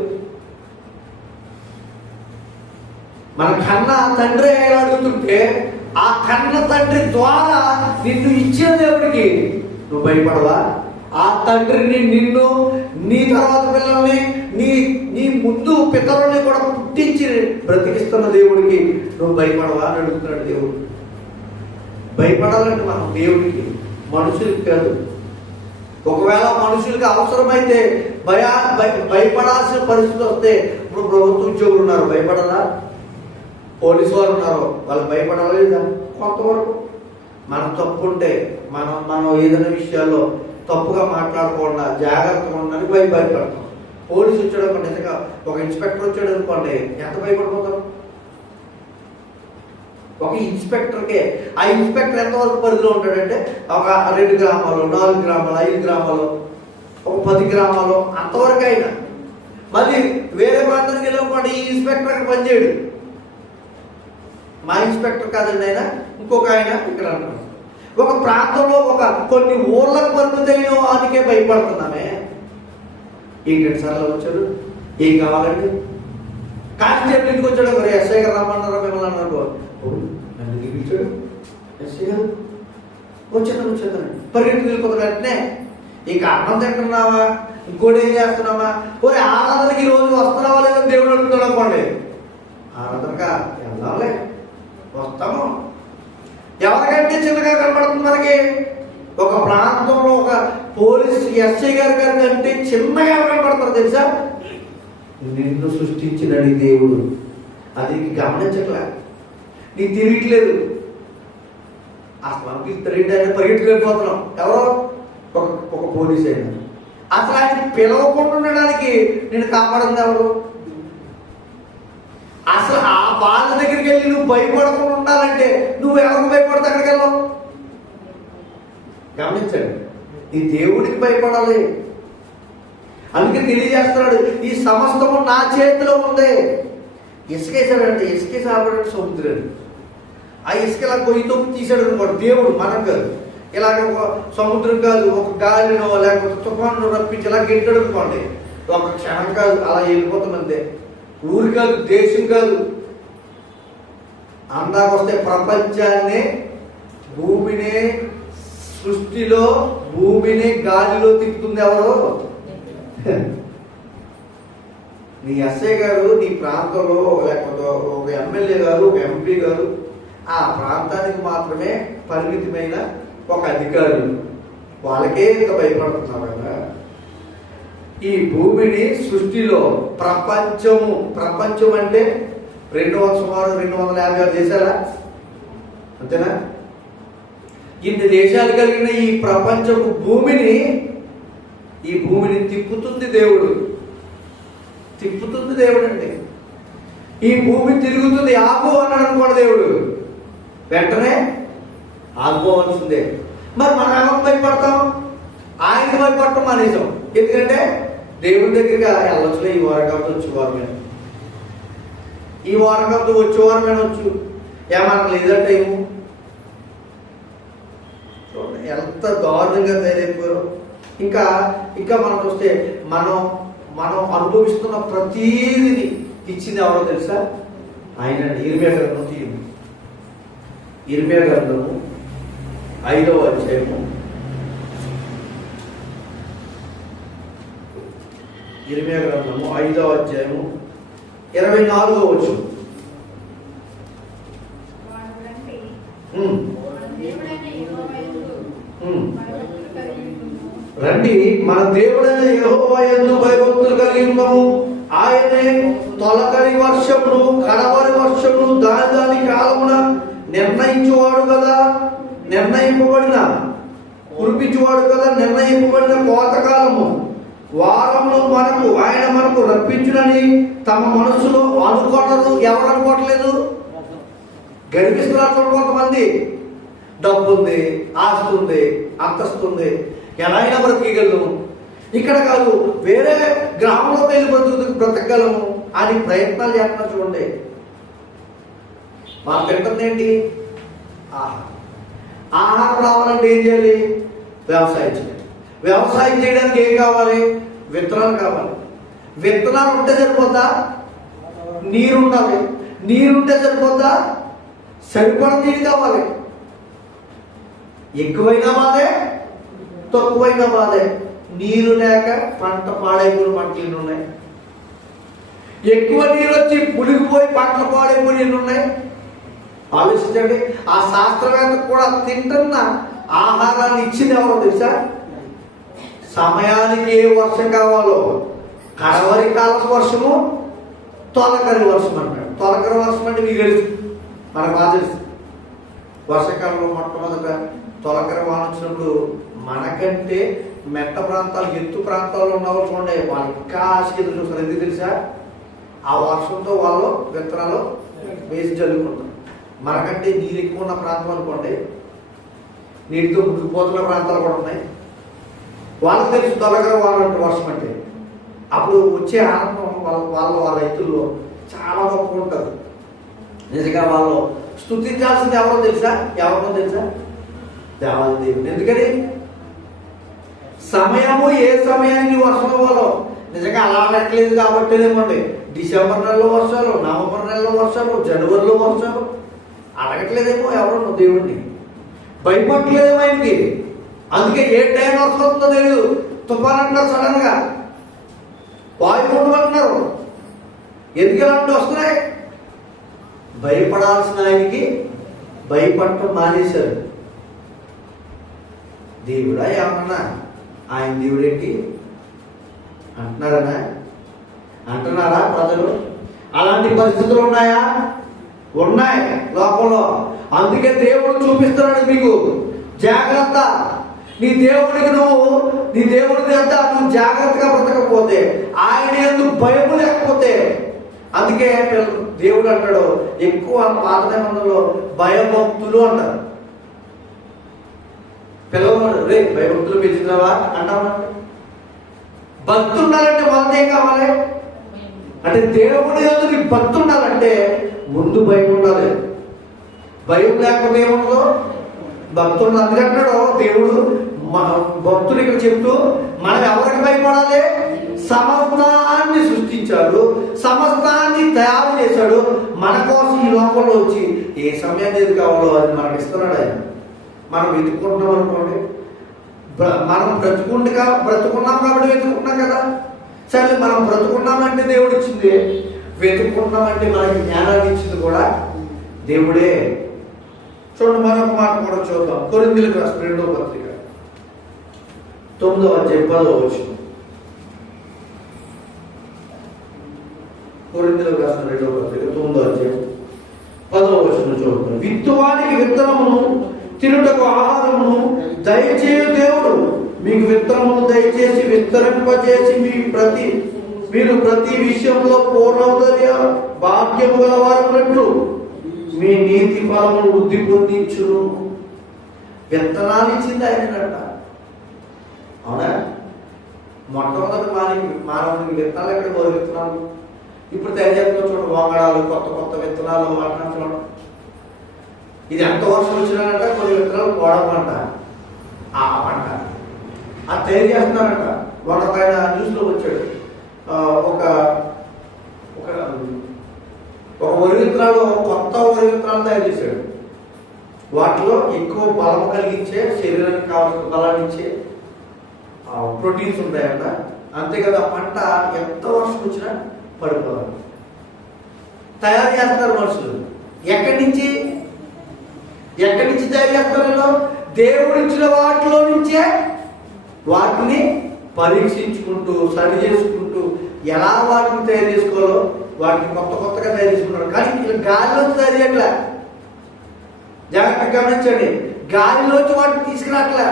మన కన్న తండ్రి అడుగుతుంటే ఆ కన్న తండ్రి ద్వారా నిన్ను ఇచ్చిన దేవుడికి నువ్వు భయపడవా? ఆ తండ్రిని, నిన్ను, నీ తర్వాత పిల్లల్ని, నీ ముందు పితరుల్ని కూడా పుట్టించి బ్రతికిస్తున్న దేవుడికి నువ్వు భయపడవా అని అడుగుతున్నాడు దేవుడు. భయపడాలంటే మనం దేవుడికి, మనుషులకి కాదు. ఒకవేళ మనుషులకి అవసరమైతే భయపడాల్సిన పరిస్థితి వస్తే, ఇప్పుడు ప్రభుత్వ ఉద్యోగులు ఉన్నారు, భయపడరా? పోలీసు వారు ఉన్నారు, వాళ్ళు భయపడలేదా? కొంతవరకు మన తప్పు ఉంటే మనం ఏదైనా విషయాల్లో తప్పుగా మాట్లాడకుండా జాగ్రత్తగా ఉండని భయపడతాం. పోలీసు వచ్చాడు అనుకోండి, నిజంగా ఒక ఇన్స్పెక్టర్ వచ్చాడు అనుకోండి, ఎంత భయపడిపోతాం? ఒక ఇన్స్పెక్టర్కే, ఆ ఇన్స్పెక్టర్ ఎంతవరకు పరిధిలో ఉంటాడంటే ఒక 2 గ్రామాలు, 4 గ్రామాలు, 5 గ్రామాలు, ఒక 10 గ్రామాలు అంతవరకు అయినా. మళ్ళీ వేరే ప్రాంతానికి వెళ్ళనుకోండి, ఈ ఇన్స్పెక్టర్ పనిచేయడు. మా ఇన్స్పెక్టర్ కాదండి ఆయన, ఇంకొక ఆయన ఇక్కడ అంటారు. ఒక ప్రాంతంలో ఒక కొన్ని ఊర్లకు పరిమితైన వానికే భయపడుతున్నామే. ఏంటంటే సార్లు వచ్చాడు, ఏం కావాలండి? కానిస్టేబుల్ ఇంటికి వచ్చాడు, ఒక ఎస్ఐ గారు రమ్మన్నారా మిమ్మల్ని అన్నారు. నన్ను పిలిచాడు ఎస్ఐ గారు, వచ్చేద్దానండి, పరిగెత్తుకు వెళ్ళిపోతాడు. వెంటనే ఇంకా అన్నం తింటున్నావా, ఇంకోటి ఏం చేస్తున్నావా, పోయి ఆరాధనకి ఈ రోజు వస్తున్నావా లేదని దేవుడు అడుగుతాడు అనుకోండి. ఆరాధనగా వెళ్దాంలే, వస్తాము. ఎవరికంటే చిన్నగా కనబడుతుంది మనకి? ఒక ప్రాంతంలో ఒక పోలీస్ ఎస్ఐ గారి కంటే చిన్నగా కనబడతారు తెలుసా? నిన్ను సృష్టించిన నీ దేవుడు అది గమనించట్లే, నీకు తిరగట్లేదు. అసలు మనకి తిరిగి పరిగెట్టుకెళ్ళిపోతున్నాం. ఎవరో ఒక పోలీస్ అయినా అసలు ఆయన పిలవకుండా ఉండడానికి నేను కాపాడింది ఎవరు? అసలు ఆ వాళ్ళ దగ్గరికి వెళ్ళి నువ్వు భయపడకుండా ఉండాలంటే నువ్వు ఎవరికి భయపడతా అక్కడికి వెళ్ళావు? గమనించండి, నీ దేవుడికి భయపడాలి. అందుకే తెలియజేస్తున్నాడు, ఈ సమస్తము నా చేతిలో ఉంది. ఇసుకేసాడంటే ఇసుకేసి ఆపడంటే సముద్రాన్ని, ఆ ఇసుక ఇలా కొయ్యితో తీసాడు అనుకోండి దేవుడు, మనం కాదు. ఇలాగ ఒక సముద్రం కాదు, ఒక గాలినో లేకపోతే తుఫాను రప్పించి ఇలా గెట్టాడు అనుకోండి, ఒక క్షణం కాదు అలా వెళ్ళిపోతామంతే. ఊరు కాదు, దేశం కాదు, అందాకొస్తే ప్రపంచాన్ని, భూమిని, సృష్టిలో భూమిని గాలిలో తిప్పుతుంది ఎవరు? నీ ఎస్ఐ గారు నీ ప్రాంతంలో, లేకపోతే ఒక ఎమ్మెల్యే గారు, ఒక ఎంపీ గారు, ఆ ప్రాంతానికి మాత్రమే పరిమితమైన ఒక అధికారులు, వాళ్ళకే ఇంత భయపడుతున్నారు కదా. ఈ భూమిని సృష్టిలో ప్రపంచం అంటే 256 దేశాలా, అంతేనా? ఇన్ని దేశాలు కలిగిన ఈ ప్రపంచపు భూమిని తిప్పుతుంది దేవుడు. అండి. ఈ భూమి తిరుగుతుంది, ఆగు అన్నాడు అనుకోండి దేవుడు, వెంటనే ఆగిపోవాల్సిందే. మరి మనం ఎవరికి భయపడతాం? ఆయనకి భయపడటం మానేసాం. ఎందుకంటే దేవుడి దగ్గరికి వెళ్ళొచ్చులే, ఈ వారం కాబట్టి వచ్చేవారమే, ఈ వారం కాబట్టి వచ్చేవారమే వచ్చు, ఏమన్నా లేదా టైము. ఎంత దారుణంగా తయారైపోయారు. ఇంకా మనం చూస్తే మనం అనుభవిస్తున్న ప్రతీది ఇచ్చింది ఎవరో తెలుసా? ఆయన. ఇర్మియా గ్రంథం తీయండి. ఇర్మియా గ్రంథము 5వ అధ్యాయము. ఇర్మియా గ్రంథము 5వ అధ్యాయము 24వ వచనం. రండి, మన దేవుడైన యెహోవా యందు భయభక్తులు కలిగి ఉన్నాము. ఆయనే తొలకరి వర్షమును, కడవరి వర్షమును దాని కాలమున నిర్ణయించువాడు కదా, కురిపించువాడు కదా, నిర్ణయింపబడిన కోతకాలము వారమును ఆయన మనకు రప్పించునని తమ మనసులో అనుకోవడం. ఎవరు అనుకోవట్లేదు? గడిపిస్తున్నారు కొంతమంది. డబ్బు ఉంది, ఆస్తి ఉంది, అంతస్తు ఉంది, ఎలా అయినా బ్రతికగలము, ఇక్కడ కాదు వేరే గ్రామంలో వెళ్ళి బ్రతకగలము అని ప్రయత్నాలు చేస్తున్నారు. చూడండి, వాళ్ళు తింటుంది ఏంటి? ఆహారం. ఆహారం రావాలంటే ఏం చేయాలి? వ్యవసాయం చేయాలి. వ్యవసాయం చేయడానికి ఏం కావాలి? విత్తనాలు కావాలి. విత్తనాలు ఉంటే సరిపోతా? నీరు ఉండాలి. నీరు ఉంటే సరిపోతా? సరిపడ నీరు కావాలి. ఎక్కువైనా బాధే, తక్కువైనా బాధే. నీరు లేక పంట పాడైపోయిన పంటలు ఎన్ని ఉన్నాయి? ఎక్కువ నీరు వచ్చి పులిగిపోయి పంటలు పాడైపోయి ఎన్ని ఉన్నాయి? ఆలోచించండి. ఆ శాస్త్రవేత్త కూడా తింటున్న ఆహారాన్ని ఇచ్చింది ఎవరో తెలుసా? సమయానికి ఏ వర్షం కావాలో, కడవరి కాలం వర్షము, తొలకరి వర్షం అంటాడు. తొలకరి వర్షం అంటే మీకు తెలుసు, మనకు బాగా తెలుసు. వర్షాకాలంలో మొట్టమొదట తొలకరి వాన వచ్చినప్పుడు మనకంటే మెట్ట ప్రాంతాలు, ఎత్తు ప్రాంతాల్లో ఉన్న వాళ్ళు చూడండి, వాళ్ళు ఇంకా ఆశీర్వాదం చూస్తారు. ఎందుకు తెలుసా? ఆ వర్షంతో వాళ్ళు విత్తనాలు వేసి జల్లుకుంటారు. మనకంటే నీరు ఎక్కువ ఉన్న ప్రాంతం అనుకోండి, నీటితో మునిగిపోతున్న ప్రాంతాలు కూడా ఉన్నాయి. వాళ్ళకి తెలుసు తొలగర వాళ్ళంటే వర్షం అంటే. అప్పుడు వచ్చే ఆనందం వాళ్ళ రైతుల్లో చాలా గొప్ప ఉంటుంది. నిజంగా వాళ్ళు స్తుతించాల్సింది ఎవరో తెలుసా? ఎవరో తెలుసా? దేవాది దేవుడు. ఎందుకని? సమయము ఏ సమయానికి వర్షం అవ్వాలో నిజంగా అలా పెట్టలేదు కాబట్టి ఏమండి, డిసెంబర్ నెలలో వర్షాలు, నవంబర్ నెలలో వర్షాలు, జనవరిలో వర్షాలు అడగట్లేదేమో ఎవరో దేవుడిని, భయపడలేదేమో ఆయనకి. అందుకే ఏ టైం వర్షం వస్తుందో తెలియదు. తుఫాన్ అంటారు, సడన్ గా వాయుగుండం అంటున్నారు. ఎందుకు ఇలాంటి వస్తున్నాయి? భయపడాల్సిన ఆయనకి భయపడటం మానేశారు. దేవుడా ఏమన్నా ఆయన దేవుడేంటి అంటున్నారా ప్రజలు? అలాంటి పరిస్థితులు ఉన్నాయా? ఉన్నాయి లోకంలో. అందుకే దేవుడు చూపిస్తున్నాడు మీకు, జాగ్రత్త. నీ దేవుడి దగ్గర నువ్వు జాగ్రత్తగా బ్రతకపోతే, ఆయన ఎందుకు భయము లేకపోతే, అందుకే దేవుడు అంటాడు, ఎక్కువ పాత నిబంధనలో భయభక్తులు అంటారు. పిల్లవాడు రే భయభక్తులు పెంచుతున్నావా అంటావా? భక్తి ఉండాలంటే మొదట ఏం కావాలి అంటే, దేవుడి ఎందుకు భక్తి ఉండాలంటే ముందు భయం ఉండాలి. భయం లేకపోతే ఏముండదు? భక్తుడు. అందుకంటాడు దేవుడు భక్తుడు ఇక్కడ చెప్తూ, మనం ఎవరికి భయపడాలి? సమస్తాన్ని సృష్టించాడు, సమస్తాన్ని తయారు చేశాడు, మన కోసం ఈ లోకంలో వచ్చి ఏ సమయాన్ని ఏది కావాలో అది మనకి ఇస్తున్నాడు ఆయన. మనం వెతుక్కుంటున్నాం అనుకోండి, మనం బ్రతుకున్నాం కాబట్టి వెతుకుంటున్నాం కదా. సరే, మనం బ్రతుకున్నామంటే దేవుడు ఇచ్చింది, వెతుక్కుంటున్నామంటే మనకి జ్ఞానాన్ని ఇచ్చింది కూడా దేవుడే. చూడండి, మరొక మాట కూడా చూద్దాం. కొరింథీయులకు రాసిన 2వ పత్రిక 9వ అధ్యాయం 10వ వచనం. కొరింథీయులకు రాసిన 2వ పత్రిక 9వ అధ్యాయం 10వ వచనం చూద్దాం. విత్తువానికి విత్తనమును, తినుటకు ఆహారమును దయచేయు దేవుడు మీకు విత్తనమును దయచేసి విస్తరింపజేసి మీరు ప్రతి విషయంలో పూర్ణోదయ భాగ్యము గలవారున్నట్లు మీ నీతి ఫలము వృద్ధి పొందించును. విత్తనాలు ఇచ్చింది ఆయనట. అవునా? మొట్టమొదటి మానవునికి విత్తనాలు ఎక్కడ మొదలు విత్తనాలు ఇప్పుడు తయారు చేస్తున్నా చూడండి, వంగడాలు, కొత్త విత్తనాలు వాటిని చూడండి. ఇది ఎంత వర్షం వచ్చినారంట కొన్ని విత్తనాలు పోవడం ఆ పంట అది తయారు చేస్తున్నారంట. వాళ్ళ పైన న్యూస్లో వచ్చాడు, ఒక వరి విత్తనాలు, కొత్త వరి విత్తనాలు తయారు చేశాడు. వాటిలో ఎక్కువ బలం కలిగించే, శరీరానికి కావాల్సిన బలాన్ని ఇచ్చే ప్రోటీన్స్ ఉంటాయంట. అంతేకాదు ఆ పంట ఎంత వర్షం వచ్చినా పడిపోవాలి. తయారు చేస్తారు మనుషులు. ఎక్కడి నుంచి తయారు చేస్తారు? దేవుడు ఇచ్చిన వాటిలో నుంచే వాటిని పరీక్షించుకుంటూ, సరి చేసుకుంటూ, ఎలా వాటిని తయారు చేసుకోవాలో వాటిని కొత్తగా తయారు చేసుకుంటారు. కానీ ఇలా గాలిలోంచి తయారు చేయట్లే. జాగ్రత్తగా గమనించండి, గాలిలోంచి వాటిని తీసుకురాట్లే,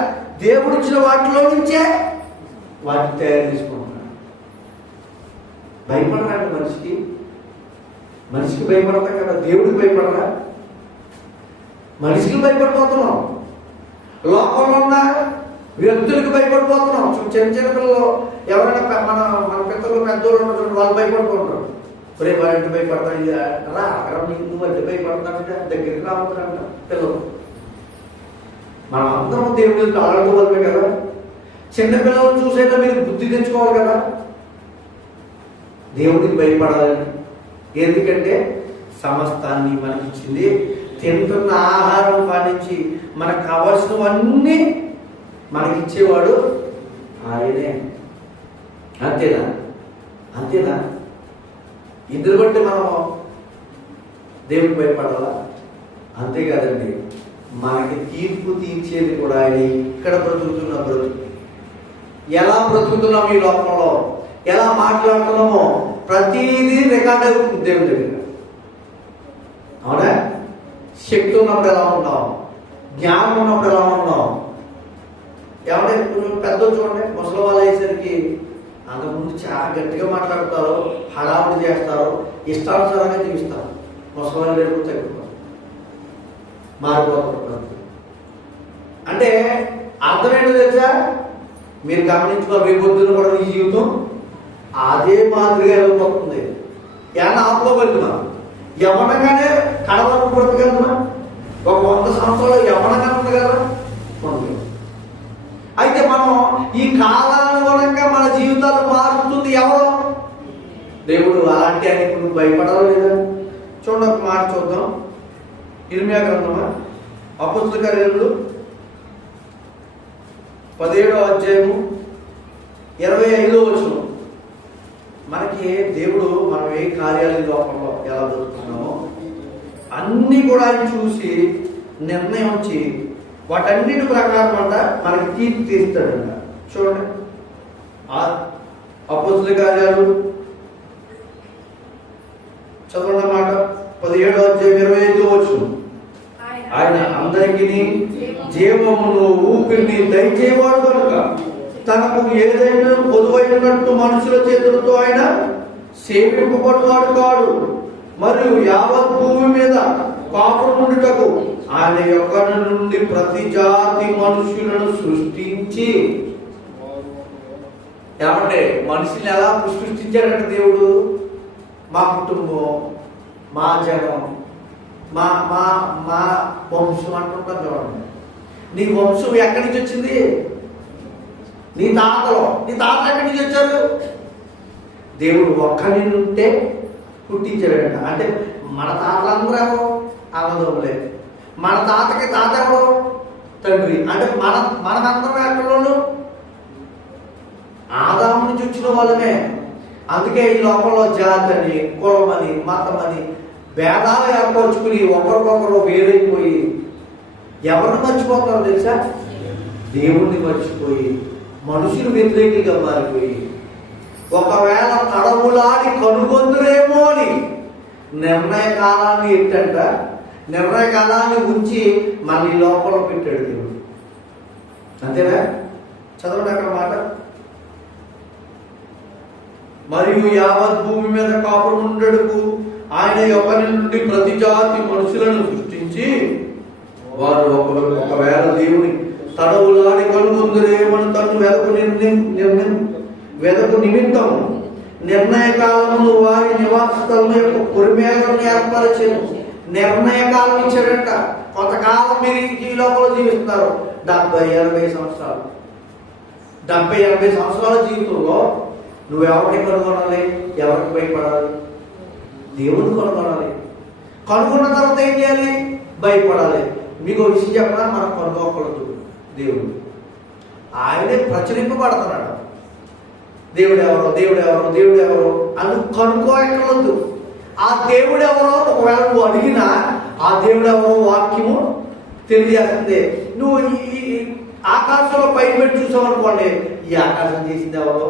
దేవుడు ఇచ్చిన వాటిలో నుంచే వాటిని తయారు చేసుకుంటున్నాడు. భయపడరాండి మనిషికి భయపడతాం కదా, దేవుడికి భయపడరా? మనిషికి భయపడిపోతున్నాం, లోకంలో ఉన్న వ్యక్తులకు భయపడిపోతున్నాం. చిన్న పిల్లలు ఎవరైనా మన పిల్లలు పెద్దోళ్ళు ఉన్నటువంటి వాళ్ళు భయపడిపోతున్నారు. ఒరే వారింటి భయపడతాడు రా అక్కడ నువ్వు అంటే భయపడతానంటే దగ్గరికి రావద్దంట పిల్లలు. మనం అందరం దేవుడితో ఆడుకోవాలమే కదా. చిన్నపిల్లలను చూసైనా మీరు బుద్ధి తెచ్చుకోవాలి కదా దేవుడికి భయపడాలని. ఎందుకంటే సమస్తాన్ని మనకిచ్చింది, తింటున్న ఆహారం పాటించి మనకు కావాల్సినవన్నీ మనకిచ్చేవాడు ఆయనే. అంతేనా? అంతేనా? ఇందుని బట్టి మనం దేవుడికి భయపడాలా? అంతేకాదండి, మనకి తీర్పు తీర్చేది కూడా ఆయన. ఇక్కడ బ్రతుకుతున్న బ్రతుకు, ఎలా బ్రతుకుతున్నాం ఈ లోకంలో, ఎలా మాట్లాడుతున్నామో ప్రతిదీ రికార్డ్ అవుతుంది దేవుడి దగ్గర. అవునా? శక్తి ఉన్నప్పుడు ఎలా ఉన్నాం, జ్ఞానం ఉన్నప్పుడు ఎలా ఉన్నాం. ఏమంటే కొంచెం పెద్ద చూడండి, ముసలి వాళ్ళు అయ్యేసరికి అంతకుముందు చాలా గట్టిగా మాట్లాడతారు, హడావుడి చేస్తారు, ఇష్టానుసారంగా జీవిస్తారు. ముసలి వాళ్ళు రేపు తగ్గిపోతారు, మారిపోతారు. అంటే అర్థం ఏంటో తెలుసా? మీరు గమనించుకోవాలి, రేపు పొద్దున్న కూడా ఈ జీవితం అదే మాదిరిగా వెళ్ళిపోతుంది. ఏమన్నా ఆపుకోగలుగుతున్నా? యవనంగానే కడవరకు బ్రతకగలుగుతున్నా? ఒక 100 సంవత్సరాలు యవనంగానే ఉండగలరా? అయితే మనం ఈ కాలానుగుణంగా మన జీవితాలు మారుతుంది ఎవరు? దేవుడు. అలాంటి ఆయన ఇప్పుడు భయపడాలి లేదా? చూడండి, ఒక మాట చూద్దాం. ఇర్మియా గ్రంథమా, అపొస్తలుల కార్యాలు 17వ అధ్యాయము 25వ వచనం. మనకి దేవుడు మనం ఏ కార్యాలు లోపంలో ఎలా బతుకుతున్నామో అన్నీ కూడా ఆయన చూసి నిర్ణయం వచ్చి వాటన్నిటి ప్రకారం అంట మనకి తీర్పు తీస్తాడంట. చూడండి, అపొస్తలుల కార్యాలు చదవండి మాట, 17వ అధ్యాయం 25వ వచనం. ఆయన అందరికీ జీవమును ఊపిరిని దయచేవాడు కనుక తనకు ఏదైనా పొదువైనట్టు మనుషుల చేతులతో ఆయన సేవింపబడువాడు కాడు. మరియు యావత్ భూమి మీద కాపురుండుటకు ఆయన యొక్క నుండి ప్రతి జాతి మనుషులను సృష్టించి. ఏమంటే మనుషుల్ని ఎలా సృష్టించాడంటే దేవుడు? మా కుటుంబం, మా జనం, మా మా మా వంశం అంటుంటాం చూడండి. నీ వంశం ఎక్కడి నుంచి వచ్చింది? నీ తాతలో. నీ తాత ఎక్కడి నుంచి వచ్చారు? దేవుడు ఒక్కడి నుంటే పుట్టించాడంట. అంటే మన తాతలందరూ ఎవరు? అన్నదమ్ములే. మన తాతకి తాత ఎవరు? తండ్రి. అంటే మనమందరం ఎక్కడోళ్ళు ఆదాము నుంచి వచ్చిన వాళ్ళమే. అందుకే ఈ లోకంలో జాతి అని, కులం అని, మతం అని భేదాలు ఏర్పరచుకుని ఒకరికొకరు వేరైపోయి ఎవరిని మర్చిపోతారో తెలుసా? దేవుణ్ణి మర్చిపోయి మనుషులు వ్యతిరేకంగా మారిపోయి ఒకవేళ తడవులాడి కనుగొందురేమో అని నిర్ణయ కాలాన్ని ఏంటంట, నిర్ణయ కాలాన్ని ఉంచి మళ్ళీ లోపల పెట్టాడు దేవుడు. అంతేనా? చదవండి అక్కడ మాట. మరియు యావత్ భూమి మీద కాపురం ఉండడుకు ఆయన ఒకరి నుండి ప్రతి జాతి మనుషులను సృష్టించి వారు ఒకవేళ దేవుని తడవులాడి కనుగొందురేమని తను వెదకు నిమిత్తం నిర్ణయ కాలమును వారి నివాస స్థలం యొక్క పొరిమేలను ఏర్పరచను. నిర్ణయ కాలం ఇచ్చాడంట. కొంతకాలం మీరు ఈ లోపల జీవిస్తున్నారు, 70-80 సంవత్సరాలు. 70-80 సంవత్సరాల జీవితంలో నువ్వు ఎవరిని కనుగొనాలి? ఎవరికి భయపడాలి? దేవుడు కనుగొనాలి. కనుగొన్న తర్వాత ఏం చేయాలి? భయపడాలి. మీకు విషయం చెప్పడా? మనం కనుగోకూడదు. దేవుడు ఆయనే ప్రచురింపబడుతున్నాడు. దేవుడు ఎవరో, దేవుడు ఎవరో, దేవుడు ఎవరో అని కనుక్కోవద్దు. ఆ దేవుడు ఎవరో ఒకవేళ నువ్వు అడిగినా ఆ దేవుడు ఎవరో వాక్యము తెలియజేస్తుంది. నువ్వు ఈ ఆకాశంలో పైన పెట్టి చూసావు అనుకోండి, ఈ ఆకాశం చేసింది ఎవరో,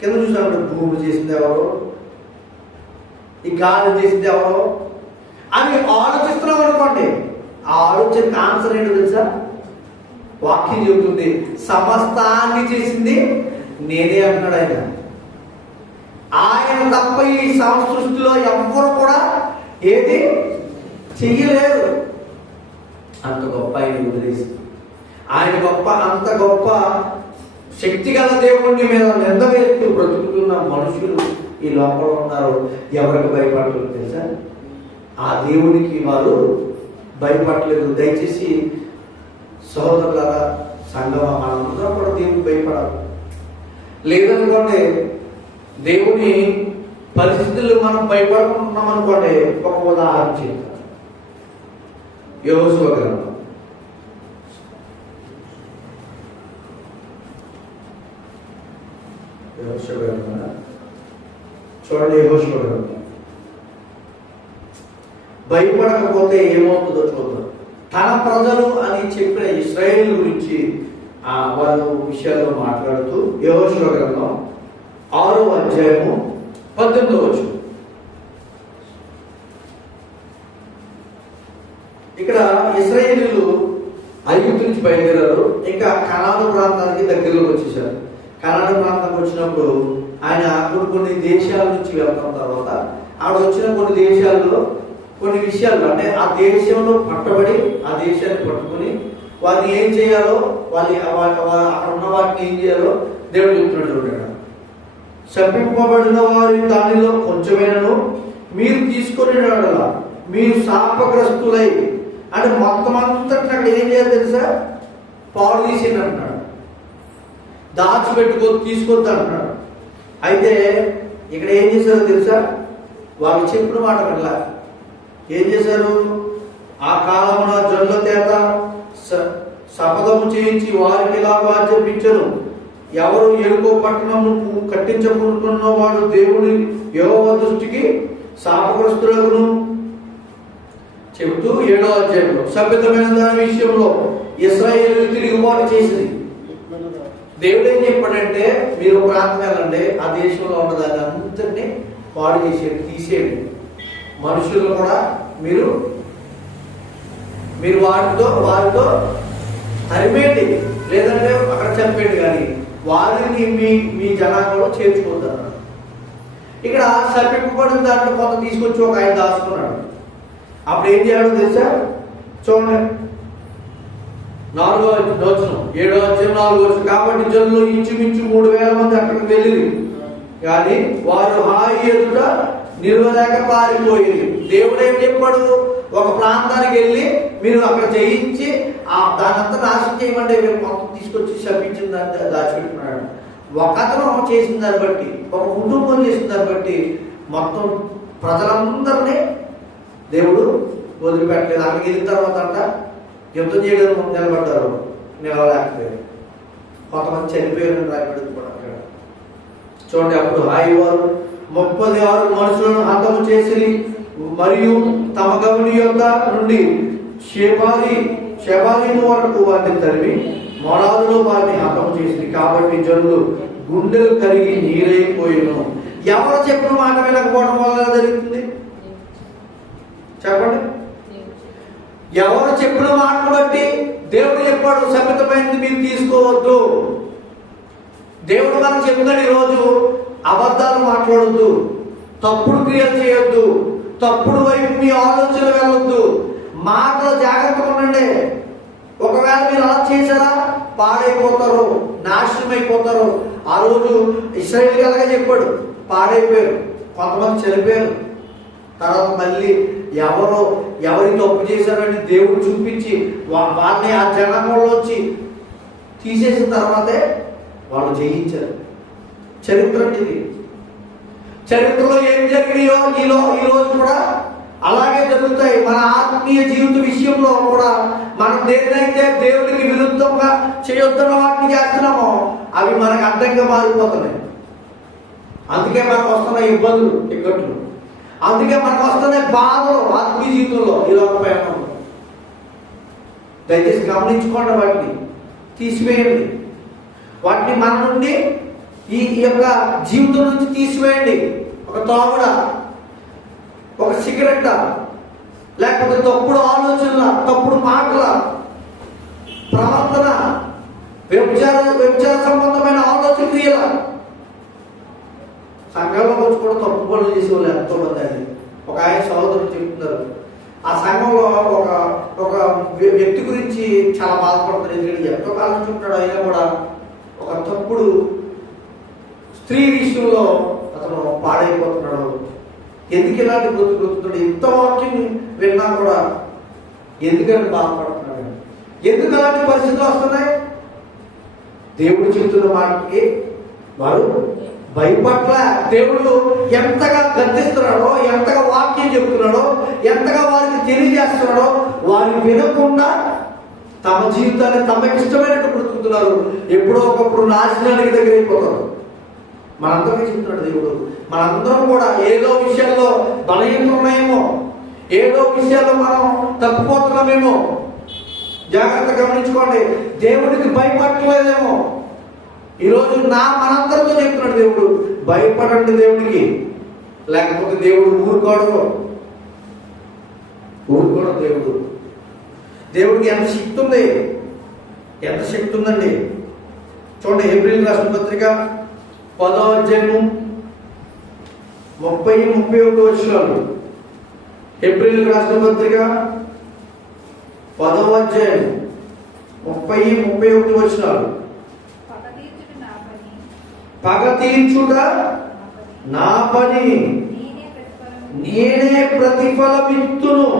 కింద చూసామంటే భూమి చేసింది ఎవరో, ఈ గాలి చేసింది ఎవరో అని ఆలోచిస్తున్నాం అనుకోండి. ఆ ఆలోచనకి ఆన్సర్ ఏంటో తెలుసా? వాక్యం చెబుతుంది, సమస్తాన్ని చేసింది నేనే అంటున్నాడు ఆయన. ఆయన తప్ప ఈ సృష్టిలో ఎవ్వరు కూడా ఏది చెయ్యలేరు. అంత గొప్ప ఆయన వదిలేసి, ఆయన గొప్ప, అంత గొప్ప శక్తి గల దేవుణ్ణి మీద నింద వేస్తూ బ్రతుకుతున్న మనుషులు ఈ లోకంలో ఉన్నారు ఎవరికి భయపడలేదు తెలుసా? ఆ దేవునికి వారు భయపడలేదు. దయచేసి సహోదరులారా, సంఘం మనందరం కూడా దేవునికి భయపడాలి. లేదనుకోండి, దేవుని పరిస్థితులు మనం భయపడుకుంటున్నాం అనుకోండి. ఒక ఉదాహరణ చెప్తాను. యెహోషువ గ్రంథం చూడండి. యెహోషువ గ్రంథం భయపడకపోతే ఏమవుతుందో చూద్దాం. తన ప్రజలు అని చెప్పిన ఇశ్రాయేలు గురించి వాళ్ళు విషయాల్లో మాట్లాడుతూ యెహోషువ గ్రంథం 6వ అధ్యాయము 18వ వచనం. ఇక్కడ ఇశ్రాయేలీయులు ఐగుప్తు నుంచి బయలుదేరారు. ఇంకా కనాను ప్రాంతానికి దగ్గరలోకి వచ్చేసారు. కనాను ప్రాంతానికి వచ్చినప్పుడు ఆయన కొన్ని దేశాల నుంచి వెళ్తున్న తర్వాత ఆవిడ వచ్చిన కొన్ని దేశాల్లో కొన్ని విషయాలు, అంటే ఆ దేశంలో పట్టబడి ఆ దేశాన్ని పట్టుకుని వారిని ఏం చేయాలో, అక్కడ ఉన్న వాటిని ఏం చేయాలో దేవుడు చెప్తున్నాడు. చూడండి, శపింపబడిన వారి దానిలో కొంచెమైనను మీరు తీసుకొని మీరు శాపగ్రస్తులై, అంటే మొత్తం అంతటి అక్కడ ఏం చేయాలి తెలుసా? పాడు తీసేయండి అంటున్నాడు. దాచిపెట్టుకో, తీసుకొద్దు అంటున్నాడు. అయితే ఇక్కడ ఏం చేశారో తెలుసా? వాళ్ళు చెప్పిన మాట వల్ల ఏం చేశారు? ఆ కాలమున జొన్న తేత శపథము చేయించి వారికి ఇలా ఆజ్ఞాపించను, ఎవరు ఎరుకో పట్టణము కట్టించకుంటున్న వాడు దేవుని యెహోవా దృష్టికి శాపగ్రస్తులను చెబుతూ 7వ అధ్యాయంలో శపితమైన దాని విషయంలో ఇశ్రాయేలు తిరుగుబాటు చేసింది. దేవుడు ఏం చెప్పాడంటే, మీరు ప్రాంతం వెళ్ళండి, ఆ దేశంలో ఉన్నదాన్ని అంతటినీ పాడు చేసేది, తీసేయండి. మనుషులు కూడా మీరు వారితో తరిమేయండి, లేదంటే అక్కడ చంపేయండి, కానీ వారిని మీ జనాంగంలో చేర్చుకుంటారు. ఇక్కడ శపింపబడిన దాంట్లో కొంత తీసుకొచ్చి ఒక ఆయన దాచుకున్నాడు. అప్పుడు ఏం చేయాలో తెలుసా? చూడండి, 4వ వచనం, 7వ అధ్యాయం 4వ వచనం. కాబట్టి జనులు ఇంచుమించు 3000 మంది అక్కడికి వెళ్ళింది, కానీ వారు హాయి ఎదుట నిలవలేక పారిపోయింది. దేవుడు ఏం చెప్పాడు? ఒక ప్రాంతానికి వెళ్ళి మీరు అక్కడ చేయించి దాని అంతా నాశనం చేయమంటే మీరు మొత్తం తీసుకొచ్చి శపించిన దాన్ని దాచిపెట్టుకున్నాడు. ఒక అతను చేసిన దాన్ని బట్టి, ఒక కుటుంబం చేసిన దాన్ని బట్టి మొత్తం ప్రజలందరినీ దేవుడు వదిలిపెట్టలేదు. అక్కడికి వెళ్ళిన తర్వాత అంట యుద్ధం చేయడం నిలబడ్డారు, నిలవలేకపోయారు. కొంతమంది చనిపోయారని రాయబడింది కూడా అక్కడ. చూడండి, అప్పుడు హాయి వారు 36 మనుషులను హతము చేసి మరియు తమ గమని యొక్క నుండి షెబారీము వరకు వారిని తరిమి మొరాదులో వారిని హతము చేసింది. కాబట్టి జనులు గుండెలు కరిగి నీరైపోయాను. ఎవరు చెప్పిన మాట వినకపోవడం వల్ల జరుగుతుంది చెప్పండి? ఎవరు చెప్పిన మాటను బట్టి దేవుడు చెప్పాడు శపితమైనది మీరు తీసుకోవద్దు. దేవుడు మనకు చెప్తున్నాడు, ఈరోజు అబద్ధాలు మాట్లాడొద్దు, తప్పుడు క్రియలు చేయొద్దు, తప్పుడు వైపు మీ ఆలోచన వెళ్ళొద్దు, మాటలు జాగ్రత్తగా ఉండండి. ఒకవేళ మీరు అలా చేశారా పాడైపోతారు, నాశనం అయిపోతారు. ఆ రోజు ఇశ్రాయేలుకి అలాగే చెప్పాడు, పాడైపోయారు, కొంతమంది చనిపోయారు. తర్వాత మళ్ళీ ఎవరి తప్పు చేశారని దేవుడు చూపించి వాళ్ళని ఆ జనాంగంలోంచి తీసేసిన తర్వాతే వాళ్ళు జయించారు. చరిత్ర ఇది. చరిత్రలో ఏం జరిగినాయో ఈ రోజు కూడా అలాగే జరుగుతాయి. మన ఆత్మీయ జీవిత విషయంలో కూడా మనం దేన్నైతే దేవుడికి విరుద్ధంగా చేయొద్దన్న వాటిని చేస్తున్నామో అవి మనకు అడ్డంగా మారిపోతున్నాయి. అందుకే మనకు వస్తున్న ఇబ్బందులు, ఇక్కట్లు, అందుకే మనకు వస్తున్న బాధలు ఆత్మీయ జీవితంలో ఈ లోక ప్రయాణంలో. దయచేసి గమనించుకోండి, వాటిని తీసివేయండి. వాటిని మన నుండి ఈ యొక్క జీవితం నుంచి తీసివేయండి. ఒక తాగుడ, ఒక సిగరెట్, లేకపోతే తప్పుడు ఆలోచనల, తప్పుడు మాటల, ప్రవర్తన, వ్యభిచార సంబంధమైన ఆలోచన క్రియల. సంఘంలో వచ్చి కూడా తప్పు పనులు చేసే వాళ్ళు ఎంతో మంది. అది ఒక ఆయన సహోదరులు చెప్తున్నారు, ఆ సంఘంలో ఒక వ్యక్తి గురించి చాలా బాధపడుతున్నారు. ఎందుకంటే ఎంతో కాలం నుంచి ఉంటాడు, అయినా కూడా ఒక తప్పుడు స్త్రీ విషయంలో అతను అతను పాడైపోతున్నాడు, ఎందుకు ఇలాంటి బ్రతుకుతున్నాడు, ఇంత వాక్యం విన్నా కూడా ఎందుకని బాధపడుతున్నాడు, ఎందుకు అలాంటి పరిస్థితులు వస్తున్నాయి? దేవుడు చెబుతున్న మాటకి వారు భయపట్ల. దేవుడు ఎంతగా గర్దిస్తున్నాడో, ఎంతగా వాక్యం చెబుతున్నాడో, ఎంతగా వారికి తెలియజేస్తున్నాడో వారు వినకుండా తమ జీవితాన్ని తమకి ఇష్టమైనట్టు బ్రతుకుతున్నారు. ఎప్పుడో ఒకప్పుడు నాశనానికి దగ్గర అయిపోతారు. మనందరికీ చెప్తున్నాడు దేవుడు, మనందరం కూడా ఏదో విషయాల్లో బలహీనత ఉన్నాయేమో, ఏదో విషయాల్లో మనం తప్పిపోతున్నామేమో. జాగ్రత్త గమనించుకోండి. దేవుడికి భయపడలేదేమో. ఈరోజు మనందరితో చెప్తున్నాడు దేవుడు, భయపడండి దేవుడికి, లేకపోతే దేవుడు ఊరుకోవడం దేవుడు. దేవుడికి ఎంత శక్తి ఉంది, ఎంత శక్తి ఉందండి. చూడండి, హెబ్రీయులకు రాసిన పత్రిక 10వ అధ్యాయం 30-31 వచనాలు. హెబ్రీయులకు రాసిన పత్రిక 10వ అధ్యాయం 30-31 వచనాలు. పగ తీర్చుట నా పని, నేనే ప్రతిఫలమిత్తును.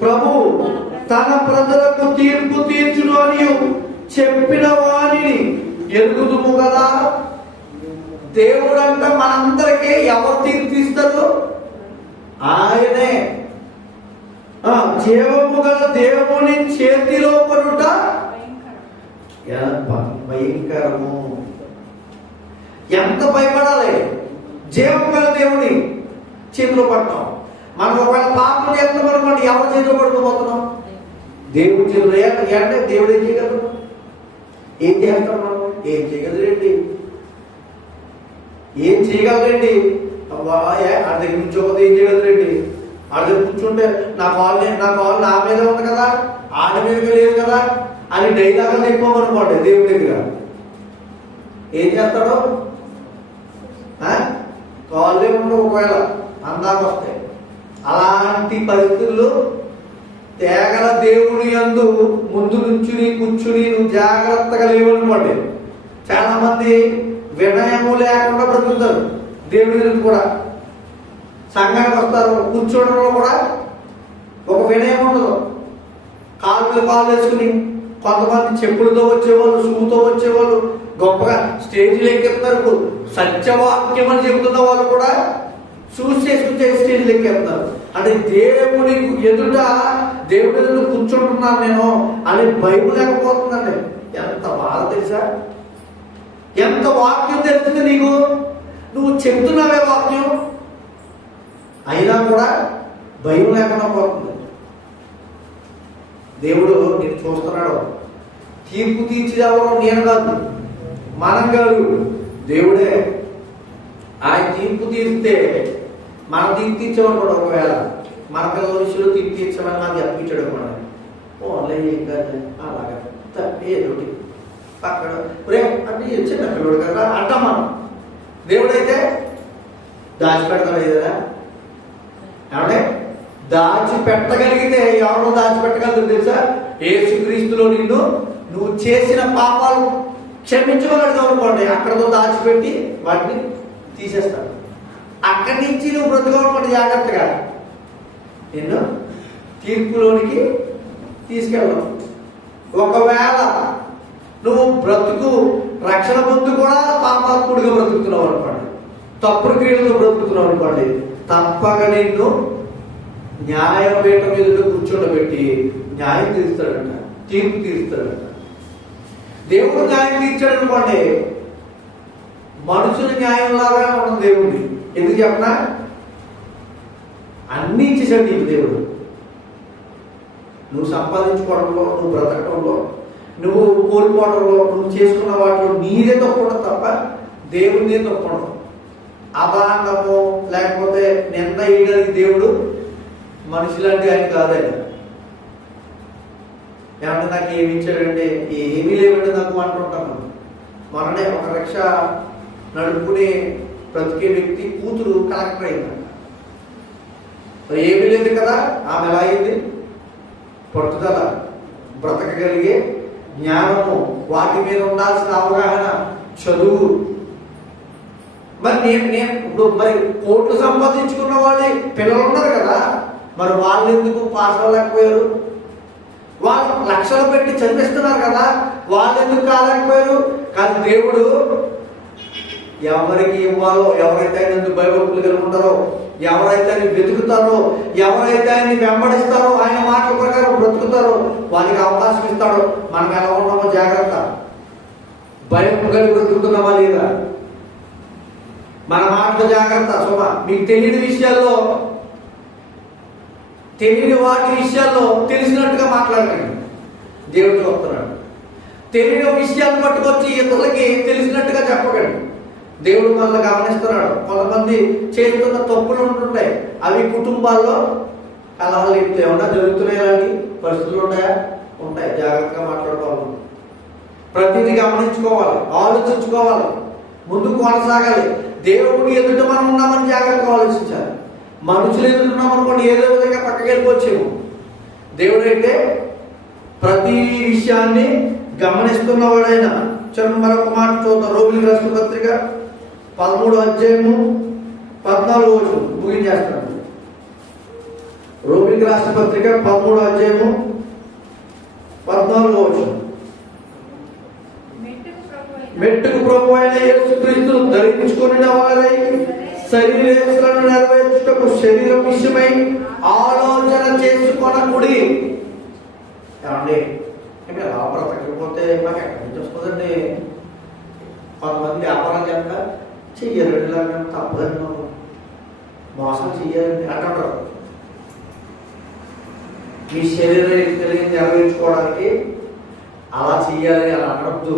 ప్రభు తన ప్రజలకు తీర్పు తీర్చును అని చెప్పిన వారిని ఎరుగుదుము కదా. దేవుడంట మనందరికీ ఎవరు తీర్పిస్తారు? ఆయనే. జీవము గల దేవుని చేతిలో పడుట భయంకరము. ఎంత భయపడాలి? జీవము గల దేవుని చేతిలో పడటం. మనం ఒకవేళ పాపం చేస్తున్నాం అనుకోండి, ఎవరి చేతిలో పడుకోబోతున్నాం? దేవుడి చేతిలో. అంటే దేవుడు ఏం చేయగలరు? ఏం చేస్తాం మనం? ఏం చేయగలరండి? ఏం చేయగలరండి? ఆడ దగ్గర నుంచోకపోతే ఏం చేయగలరండి? ఆడ దగ్గర కూర్చుంటే నా కాల్ నా మీద ఉంది కదా, ఆడ మీద లేదు కదా అని డైలాగులు చెప్పమనుకోండి. దేవుడి దగ్గర ఏం చేస్తాడో? కాళ్ళే ఉండవు ఒకవేళ అందాక వస్తాయి. అలాంటి పరిస్థితుల్లో తేగల దేవుని యందు ముందు నుంచుని కూర్చుని నువ్వు జాగ్రత్తగా లేవనుకోండి. చాలా మంది వినయము లేకుండా బ్రతుకుతారు. దేవుడి గురించి కూడా సంఘానికి వస్తారు, కూర్చోవడంలో కూడా ఒక వినయం ఉండదు. కాళ్ళు వేసుకుని కొంతమంది చెప్పులతో వచ్చేవాళ్ళు, షూతో వచ్చేవాళ్ళు గొప్పగా స్టేజీలు ఎక్కేస్తున్నారు. సత్యవాక్యం అని చెబుతున్న వాళ్ళు కూడా షూస్ చేసుకుని స్టేజీలు ఎక్కేస్తున్నారు. అంటే దేవుని ఎదుట కూర్చుంటున్నాను నేను అని భయం లేకపోతుందండి. ఎంత బాధ తెలుసా? ఎంత వాక్యం తెలుస్తుంది నీకు, నువ్వు చెప్తున్నావే వాక్యం, అయినా కూడా భయం లేకుండా పోతుంది. దేవుడు నేను చూస్తున్నాడు. తీర్పు తీర్చిదేవడం నేను కాదు, మనం కాదు, దేవుడే. ఆయన తీర్పు తీరిస్తే మన తీర్పు తీర్చేవాడు. ఒకవేళ మన పిల్లల విషయంలో తీర్పు తీర్చమని నాకు చెప్పించాడు అనుకోండి, ఆన్లైన్ ఏం కాదు అలాగా ఏదోటి పక్కన అంటే చిన్న పిల్లడు కదా అంటాం మనం. దేవుడైతే దాచిపెడతాడు కదా. ఏమంటే దాచిపెట్టగలిగితే ఎవరు దాచిపెట్టగలరు తెలుసా? యేసుక్రీస్తులో నువ్వు చేసిన పాపాలు క్షమించగలడు అనుకోండి, అక్కడతో దాచిపెట్టి వాటిని తీసేస్తాడు. అక్కడి నుంచి నువ్వు బ్రతుకోనుకోండి, జాగ్రత్తగా నిన్ను తీర్పులోనికి తీసుకెళ్ళవు. ఒకవేళ నువ్వు బ్రతుకు రక్షణ పొందు కూడా పాపాత్ముడిగా బ్రతుకుతున్నావు అనుకోండి, తప్పుడు క్రియలతో బ్రతుకుతున్నావు అనుకోండి, తప్పక నిన్ను న్యాయపీఠం మీద కూర్చోబెట్టి న్యాయం తీరుస్తాడంట, తీర్పు తీరుస్తాడంట. దేవుడు న్యాయం తీర్చాడు అనుకోండి, మనుషుల న్యాయంలాగా ఉన్న దేవుడిని ఎందుకు చెప్పనా? అన్నీ ఇచ్చేసాడు నీకు దేవుడు. నువ్వు సంపాదించుకోవడంలో, నువ్వు బ్రతకడంలో, నువ్వు కోల్పోవడంలో, నువ్వు చేసుకున్న వాటిలో నీదే తప్పడం తప్ప దేవుడినే తప్పడం. అభాండము లేకపోతే నింద వేయడానికి దేవుడు మనిషిలాంటి ఆయన కాదండి. ఏమంటే నాకు ఏమి ఇచ్చాడంటే ఏమీ లేవండి నాకు అంటుంటాను. మొన్ననే ఒక రిక్షా నడుపుకునే బ్రతికే వ్యక్తి కూతురు కలెక్టర్ అయిందంట. ఏమీ లేదు కదా, ఆమె ఎలా అయింది? పట్టుదల, బ్రతకగలిగే జ్ఞానము, వాటి మీద ఉండాల్సిన అవగాహన, చదువు, మరి నేను ఇప్పుడు మరి కోట్లు సంపాదించుకున్న వాళ్ళే పిల్లలు ఉన్నారు కదా, మరి వాళ్ళు ఎందుకు పాస్ అవ్వలేకపోయారు? వాళ్ళు లక్షలు పెట్టి చదివిస్తున్నారు కదా, వాళ్ళు ఎందుకు కాలేకపోయారు? కానీ దేవుడు ఎవరికి ఇవ్వాలో, ఎవరైతే ఆయన భయభక్తులు కలిగి ఉంటారో, ఎవరైతే ఆయన వెతుకుతారో, ఎవరైతే ఆయన్ని వెంబడిస్తారో, ఆయన మాటల ప్రకారం బ్రతుకుతారో వాళ్ళకి అవకాశం ఇస్తాడు. మనం ఎలా ఉన్నామో జాగ్రత్త. భయం కలిగి బ్రతుకుతున్నామా లేదా? మన మాటలు జాగ్రత్త. శుభ మీకు తెలియని విషయాల్లో, తెలియని వాటి విషయాల్లో తెలిసినట్టుగా మాట్లాడకండి. దేవుడు చూస్తున్నాడు. తెలియని విషయాలు పట్టుకొచ్చి ఇతరులకి తెలిసినట్టుగా చెప్పకండి. దేవుడు మనల్ని గమనిస్తున్నాడు. కొంతమంది చేస్తున్న తప్పులు ఉంటుంటాయి, అవి కుటుంబాల్లో కలహాలు ఏమన్నా జరుగుతున్నాయి, అలాంటి పరిస్థితులు ఉంటాయా? ఉంటాయి. జాగ్రత్తగా మాట్లాడుకోవాలి. ప్రతిదీ గమనించుకోవాలి, ఆలోచించుకోవాలి, ముందుకు కొనసాగాలి. దేవుడికి ఎదుట మనం ఉన్నామని జాగ్రత్తగా ఆలోచించాలి. మనుషులు ఎదురున్నాం అనుకోండి, ఏదో విధంగా పక్కకి వెళ్ళిపోవచ్చేమో. దేవుడు అయితే ప్రతి విషయాన్ని గమనిస్తున్నవాడైనా. చూడండి, మరొక మాట చూద్దాం. రోమిలికి రాసిన పత్రిక 13వ అధ్యాయము 14వ వచనం ముగించేస్తాను. రోమిలికి రాసిన పత్రిక 13వ అధ్యాయము 14వ వచనం. మెట్టుకు ప్రభు అయిన యేసుక్రీస్తును ధరించుకున్న వారై శరీరేశ్వరులను నెరవేర్చుటకు శరీరం విషయమై ఆలోచన చేసుకొనకుడి. ఏమండి, ఎలా బ్రతకపోతే మాకు ఎక్కడి నుంచి వస్తుందండి? కొంతమంది వ్యాపారం చేత చెయ్యాలండి, ఇలాగా తప్పదండి, మోసం చెయ్యాలండి అంటారు. మీ శరీరం నెరవేర్చుకోవడానికి అలా చెయ్యాలని అలా అనవద్దు.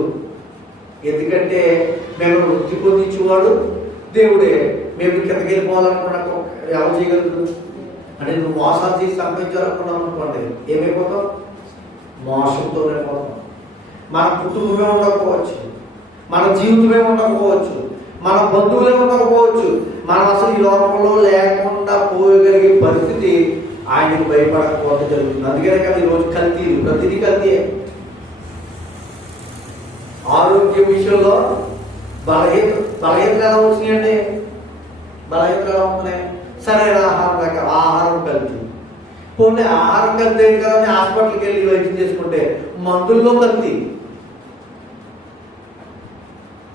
ఎందుకంటే మేము వృద్ధి పొందించేవాడు దేవుడే. మేము కిందకి వెళ్ళిపోవాలనుకున్నాక ఎవరు చేయగలరు? అంటే నువ్వు మోసాలు చేసి సంపాదించాలనుకున్నావు అనుకోండి, ఏమైపోతావు? మోసంతోనే పోతాం. మన కుటుంబమే ఉండకపోవచ్చు, మన జీవితమే ఉండకపోవచ్చు, మన బంధువులే ఉండకపోవచ్చు. మనం అసలు ఈ లోకంలో లేకుండా పోయగలిగే పరిస్థితి ఆయనకు భయపడకపోతే జరుగుతుంది. అందుకనే కదా ఈరోజు కల్తీలు, ప్రతిదీ కల్తీయే. ఆరోగ్యం విషయంలో బలహీనతలు ఎలా వచ్చినాయండి? బలహీనతలు ఎలా ఉంటున్నాయి? సరైన ఆహారం లేక ఆహారం కల్తీ. పోనీ ఆహారం కల్తీ అయింది కదా అని హాస్పిటల్కి వెళ్ళి వైద్యం చేసుకుంటే మందుల్లో కల్తీ.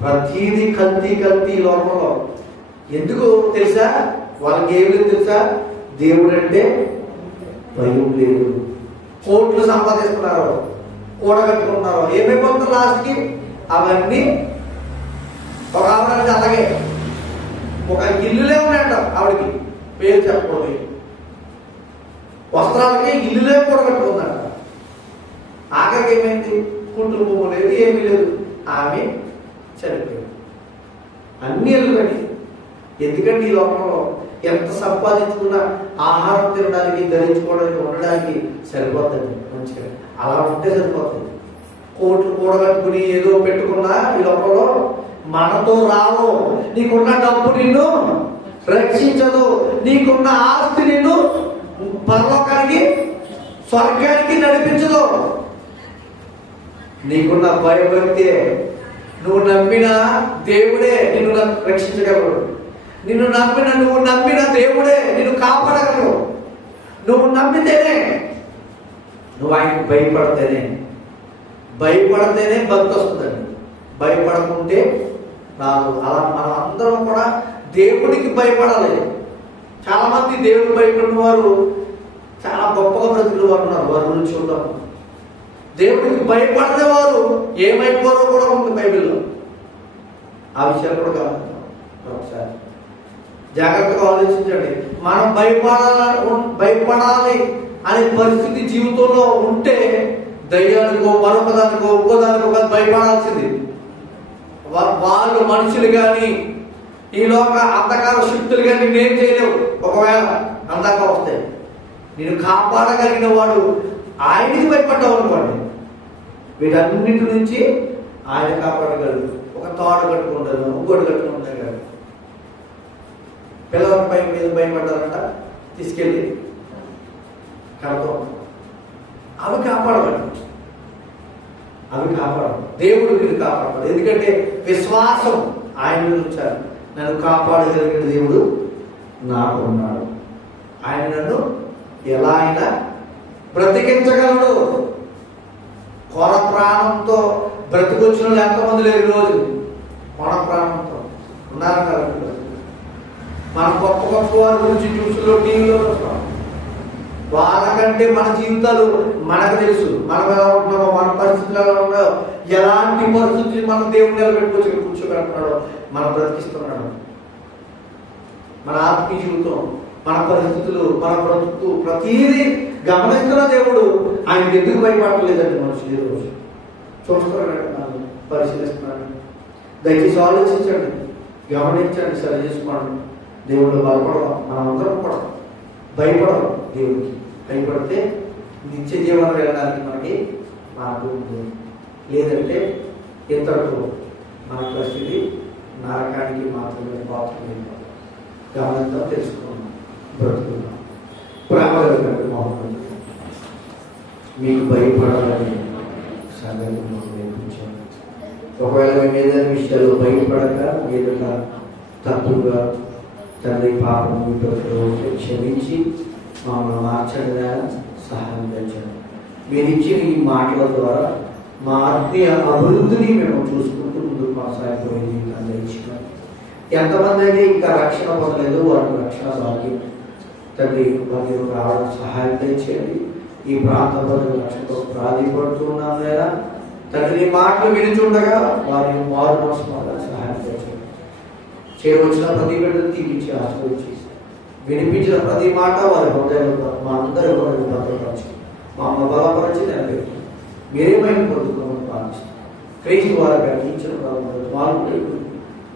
ప్రతిదీ కల్తీ కల్తీ లోకంలో. ఎందుకు తెలుసా? వాళ్ళకి ఏం లేదు తెలుసా? దేవుడు అంటే భయం లేదు. కోట్లు సంపాదిస్తున్నారు, కూడగట్టుకుంటున్నారు, ఏమైపోతున్నారు లాస్ట్కి? అవన్నీ ఒక ఆవిడ అలాగే ఒక ఇల్లులే ఉన్నాయంట ఆవిడకి, పేరు చెప్పకూడదు. వస్త్రాలకి ఇల్లులే కూడగట్టుకుందంట. ఆఖరికి ఏమైంది? కుటుంబం లేదు, ఏమీ లేదు, ఆమె చనిపోయింది. అన్నీ వెళ్ళిపోయి. ఎందుకంటే ఈ లోకంలో ఎంత సంపాదించుకున్నా ఆహారం తినడానికి, ధరించుకోవడానికి, ఉండడానికి సరిపోతుంది. మంచిగా అలా ఉంటే సరిపోతుంది. కోట్లు కూడగట్టుకుని ఏదో పెట్టుకున్నా ఈ లోకంలో మనతో రావు. నీకున్న డబ్బు నిన్ను రక్షించదు, నీకున్న ఆస్తి నిన్ను పరలోకానికి, స్వర్గానికి నడిపించదు. నీకున్న భయభక్తి, నువ్వు నమ్మిన దేవుడే నిన్ను రక్షించగలడు. నువ్వు నమ్మిన దేవుడే నిన్ను కాపాడగలడు. నువ్వు నమ్మితేనే, నువ్వు ఆయనకు భయపడితేనే భక్తి వస్తుందండి. భయపడకుంటే రాదు. అలా మనం అందరం కూడా దేవుడికి భయపడాలి. చాలా మంది దేవుడికి భయపడిన వారు చాలా గొప్పగా బ్రతికిన వారు ఉన్నారు. వారి గురించి చూద్దాం. దేవుడికి భయపడిన వారు ఏమైపోరో కూడా ఉంది బైబిల్లో. ఆ విషయాలు కూడా గమనిద్దాం ఒకసారి. జాగ్రత్తగా ఆలోచించండి. మనం భయపడాలి అనే పరిస్థితి జీవితంలో ఉంటే దయ్యానికో మరొకదానికో ఇంకోదానికో భయపడాల్సింది. వాళ్ళు మనుషులు కానీ ఈ లోక అంధకార శక్తులు కానీ నేనేం చేయలేవు. ఒకవేళ అందాక వస్తే నేను కాపాడగలిగిన వాడు ఆయనకి భయపడ్డావు అనుకోండి, వీటన్నిటి నుంచి ఆయన కాపాడగలడు. ఒక తాడు కట్టుకుంటాను, ఇంకోటి కట్టుకుంటాను కదా. పిల్లల పై మీద భయపడ్డారంట, తీసుకెళ్ళి కడతాం. అవి కాపాడగలడు, దేవుడు వీళ్ళు కాపాడతాడు. ఎందుకంటే విశ్వాసం ఆయన మీద ఉంచారు. నన్ను కాపాడగలిగిన దేవుడు నాకు ఉన్నాడు. ఆయన నన్ను ఎలా అయినా బ్రతికించగలడు. కొర ప్రాణంతో బ్రతికొచ్చిన వాళ్ళు ఎంతమంది లేరు రోజు? కొర ప్రాణంతో ఉన్నారు కదా. మన గొప్ప గొప్ప వారి గురించి న్యూస్లో, టీవీలో వాళ్ళకంటే మన జీవితాలు మనకు తెలుసు. మనం ఎలా ఉంటున్నామో, మన పరిస్థితులు ఎలా ఉన్నాయో, ఎలాంటి పరిస్థితులు మనం దేవుడు నిలబెట్టుకొచ్చి కూర్చోబెడుతున్నాడో, మనం బ్రతికిస్తున్నాడు. మన ఆత్మీయ జీవితం, మన పరిస్థితులు, మన బ్రతుకు ప్రతీది గమనిస్తున్న దేవుడు ఆయనకి ఎందుకు భయపడలేదండి మనుషులు ఈరోజు చూస్తున్నాడు, పరిశీలిస్తున్నాడు. దయచేసి ఆలోచించండి, గమనించండి, సరి చేసుకోండి. దేవుడు బలపడదాం. మనం అందరం కూడా భయపడదాం. దేవుడికి భయపడితే నిత్య జీవనం వెళ్ళడానికి మనకి మార్గం ఉంటుంది. లేదంటే ఇంతటితో మన పరిస్థితి నరకానికి మాత్రమే పాత్రమే. గమనిద్దాం, తెలుసుకున్నాం, బ్రతుకున్నాం. ప్రేమగలిగినట్టు మోహన్ మీకు భయపడాలని సంగతి నేర్పించాను. ఒకవేళ మేము ఏదైనా విషయాలు భయపడక ఏదైనా తప్పుగా తండ్రి పాపం క్షమించి మమ్మల్ని మార్చండి, సహాయం తెచ్చండి. మీరు ఇచ్చిన ఈ మాటల ద్వారా మా ఆత్మీయ అభివృద్ధిని మేము చూసుకుంటూ ముందుకు కొనసాగిపోయే జీవితాన్ని ఇచ్చినాం. ఎంతమంది అయితే ఇంకా రక్షణ పొందలేదు వారికి రక్షణ భాగ్యం తండ్రి వారి రావడం సహాయం తెచ్చేయండి. ఈ ప్రాంత ప్రజల రక్షణతో ప్రాధిపడుతున్నాం లేదా తండ్రి మాటలు వినిచుండగా వారి మారు మనసు సహాయం తెచ్చండి. చేరవచ్చిన ప్రతి బిడ్డను తీపించి ఆశ్రయించి వినిపించిన ప్రతి మాట వారి హృదయంలో మా అందరి హృదయం భద్రపరచి మా అమ్మ బలపరిచి నిలబెట్టి మీరేమైనా పొందుకోమని ప్రార్థిస్తాం. క్రీస్తు వారి కనిపించిన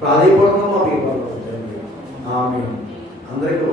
ప్రాధిపడుతున్నాం మా పేపర్లో. ఆమె అందరికీ